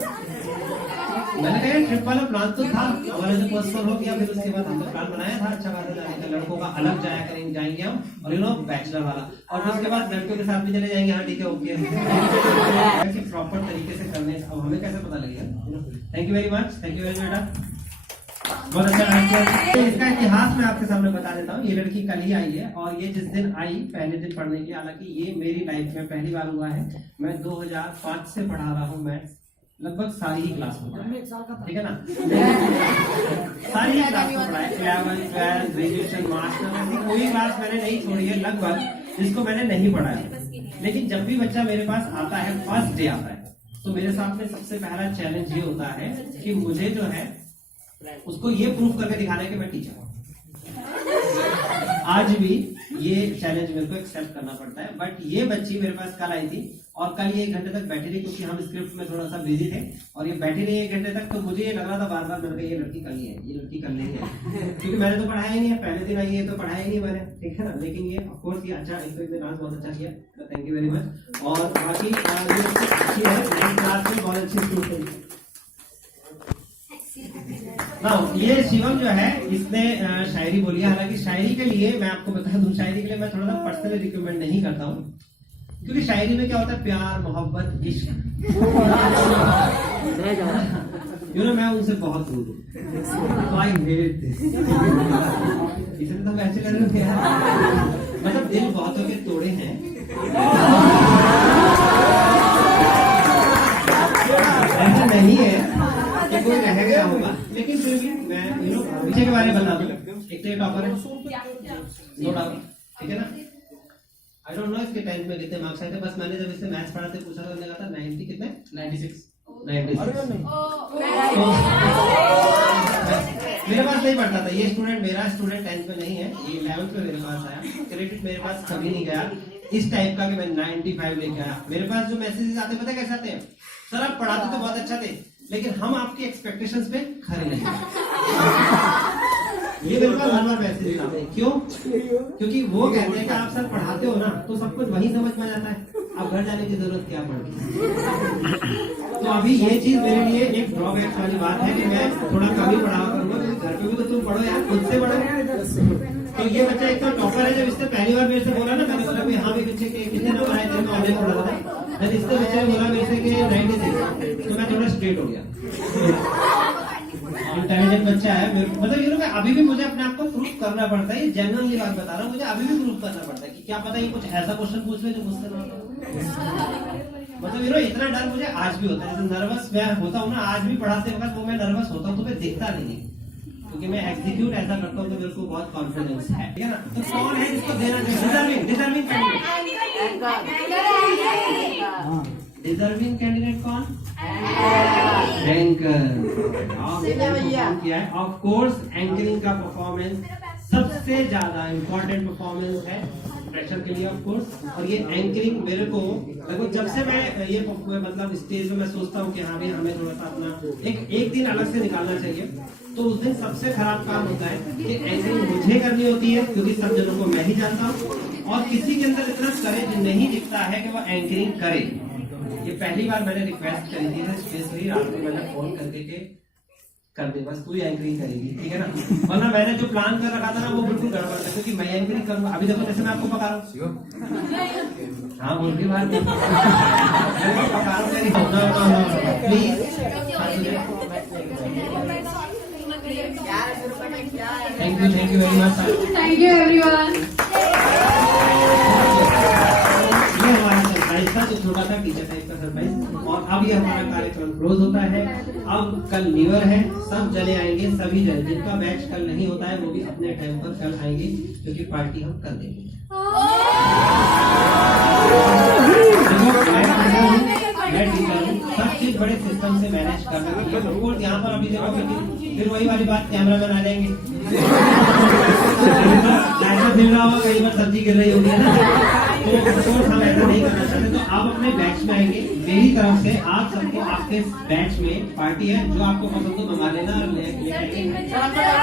मैंने कहा ट्रिप वाला प्लान तो था हमारा, जो पोस्टपोन हो गया, फिर उसके बाद हमने प्लान बनाया था अच्छा खासा जाने का, लड़कों का अलग जाएंगे हम, और बैचलर वाला, और उसके बाद लड़कियों के साथ भी चले जाएंगे। हाँ ठीक है ओके। प्रॉपर तरीके से करने, अब हमें कैसे पता लगेगा? Thank you very much, thank you very much बेटा, बहुत अच्छा डांस किया। इसका इतिहास मैं आपके सामने बता देता हूँ। ये लड़की कल ही आई है, और ये जिस दिन आई पहले दिन पढ़ने के लिए, हालांकि ये मेरी लाइफ में पहली बार हुआ है। मैं 2005 से पढ़ा रहा हूँ मैथ्स, लगभग सारी ही क्लास में पढ़ा है, ठीक है ना? सारी ही क्लास में पढ़ा है, 11th 12th ग्रेजुएशन मास्टर, ऐसी कोई क्लास मैंने नहीं छोड़ी है लगभग जिसको मैंने नहीं पढ़ाया। लेकिन जब भी बच्चा मेरे पास आता है, फर्स्ट डे आता है, तो मेरे सामने सबसे पहला चैलेंज ये होता है कि मुझे जो है उसको ये प्रूफ करके दिखाना है कि मैं टीचर हूँ। आज भी ये चैलेंज मेरे को एक्सेप्ट करना पड़ता है। बट ये बच्ची मेरे पास कल आई थी, और कल ये 1 घंटे तक बैठी रही, क्योंकि हम स्क्रिप्ट में थोड़ा सा बिजी थे, और ये बैठी रही 1 घंटे तक। तो मुझे ये लग रहा था बार बार, मैंने कहा ये लड़की कल ही है, ये लड़की कल नहीं है, क्योंकि मैंने तो पढ़ाया ही नहीं है, पहले दिन आई है तो पढ़ाया ही नहीं मैंने, ठीक है ना? लेकिन ये ऑफकोर्स ये अच्छा, इसको डांस बहुत अच्छा किया, थैंक यू वेरी मच। और बाकी अच्छी है, क्लास में बहुत अच्छी स्टूडेंट है। ये शिवम जो है, इसने शायरी बोली है। हालांकि शायरी के लिए मैं आपको बता दूं, शायरी के लिए मैं थोड़ा सा पर्सनली रिकमेंड नहीं करता हूँ, क्योंकि शायरी में क्या होता है, प्यार मोहब्बत इश्क, मैं उनसे बहुत दूर हूँ, तो आई हेट दिस। इसलिए तो वैसे कर रहे हैं, मतलब दिल बहुतों के तोड़े हैं, ऐसा नहीं है कि कोई रह गया होगा, लेकिन फिर भी मैं विषय के बारे में बता दूं। एक तो टॉपर है, नो डाउट, ठीक है ना? आई डोंट नो इसके 10th में कितने मार्क्स आए थे, बस मैंने जब इससे मैथ्स पढ़ाते पूछा तो लगा था 90 कितने, 96। मेरे पास नहीं पढ़ता था ये स्टूडेंट, मेरा स्टूडेंट 10th में नहीं है, ये 11th में मेरे पास आया। क्रेडिट मेरे पास कभी नहीं गया इस टाइप का कि मैं 95 लेके आया। मेरे पास जो मैसेजेस आते पता कैसे आते हैं, सर आप पढ़ाते तो बहुत अच्छा थे, लेकिन हम आपकी एक्सपेक्टेशंस पे खरे नहीं। ये मेरे पास हर बार मैसेज आते हैं। क्यों? क्योंकि वो कहते हैं कि आप सर पढ़ाते हो ना, तो सब कुछ वही समझ में जाता है, अब घर जाने की जरूरत क्या पड़ती। तो अभी ये चीज मेरे लिए एक ड्रॉबैक वाली बात है कि मैं थोड़ा कम ही पढ़ाया करूंगा, क्योंकि घर पे भी तो तुम पढ़ो यार, खुद से पढ़ो। तो ये बच्चा एक तो टॉपर है, जब इसने पहली बार मेरे से बोला ना, मैंने बोला हाँ भी बच्चे के कितने नंबर आए थे, मैं ऑनलाइन पढ़ा था, जब इसने बच्चे ने बोला मेरे से कि 96, तो मैं थोड़ा स्ट्रेट हो गया। इंटेलिजेंट बच्चा है, मतलब ये लोग अभी भी मुझे अपने आप को प्रूफ करना पड़ता है, जेन्युइनली बात बता रहा हूँ, मुझे अभी भी प्रूफ करना पड़ता है कि क्या पता ये कुछ ऐसा क्वेश्चन पूछ ले जो मुझसे ना होता। मतलब इतना डर मुझे आज भी होता है, जैसे नर्वस मैं होता हूँ ना, आज भी पढ़ाते वक्त वो मैं नर्वस होता हूँ, तो मैं दिखता नहीं, क्योंकि मैं एग्जीक्यूट ऐसा करता हूँ तो मेरे को बहुत कॉन्फिडेंस है, ठीक है ना? तो कौन है जिसको देना चाहिए डिजर्विंग कैंडिडेट? कौन? एंकर। ऑफ कोर्स एंकरिंग का परफॉर्मेंस सबसे ज्यादा इम्पोर्टेंट परफॉर्मेंस है प्रेशर के लिए, ऑफ कोर्स। और ये एंकरिंग मेरे को लगभग जब से मैं ये मतलब स्टेज में मैं सोचता हूँ कि हाँ भाई हमें थोड़ा सा अपना एक दिन अलग से निकालना चाहिए, तो उस दिन सबसे खराब काम होता है कि एंकरिंग मुझे करनी होती है, क्योंकि सब जनों को मैं ही जानता हूँ, और किसी के अंदर इतना करेज नहीं दिखता है कि वो एंकरिंग करे। ये पहली बार मैंने रिक्वेस्ट करी थी स्पेशली, रात में मैंने फोन करके के कर दे, बस तू ही एंकरिंग करेगी, ठीक है ना। वरना मैंने जो प्लान कर रखा था ना वो बिल्कुल गड़बड़ था, क्योंकि मैं एंकरिंग करूंगा। अभी देखो जैसे मैं आपको पका रहा हूँ, हाँ बोल के बाहर पका रहा हूँ, please. Thank you very much. Thank you everyone. ये हमारा सरप्राइज था, जो छोटा सा टीचर टाइप का सरप्राइज। और अब ये हमारा कार्यक्रम क्लोज होता है। अब कल न्यू ईयर है, सब जने आएंगे, सभी जने। जिनका बैच कल नहीं होता है वो भी अपने टाइम पर कल आएंगे, क्योंकि पार्टी हम कर देंगे। मैं टीचर हूँ, सब चीज बड़े सिस्टम से मैनेज करना चाहिए। ऑफकोर्स यहाँ पर अभी देखो फिर वही वाली बात, कैमरामैन आ जाएंगे, मिल रहा होगा, कहीं पर सब्जी गिर रही होगी है ना। तो ऑफकोर्स हम ऐसा नहीं करना चाहते। तो आप अपने बैच में आएंगे, मेरी तरफ से आप सबको आपके बैच में पार्टी है, जो आपको पसंद हो मंगा लेना और ले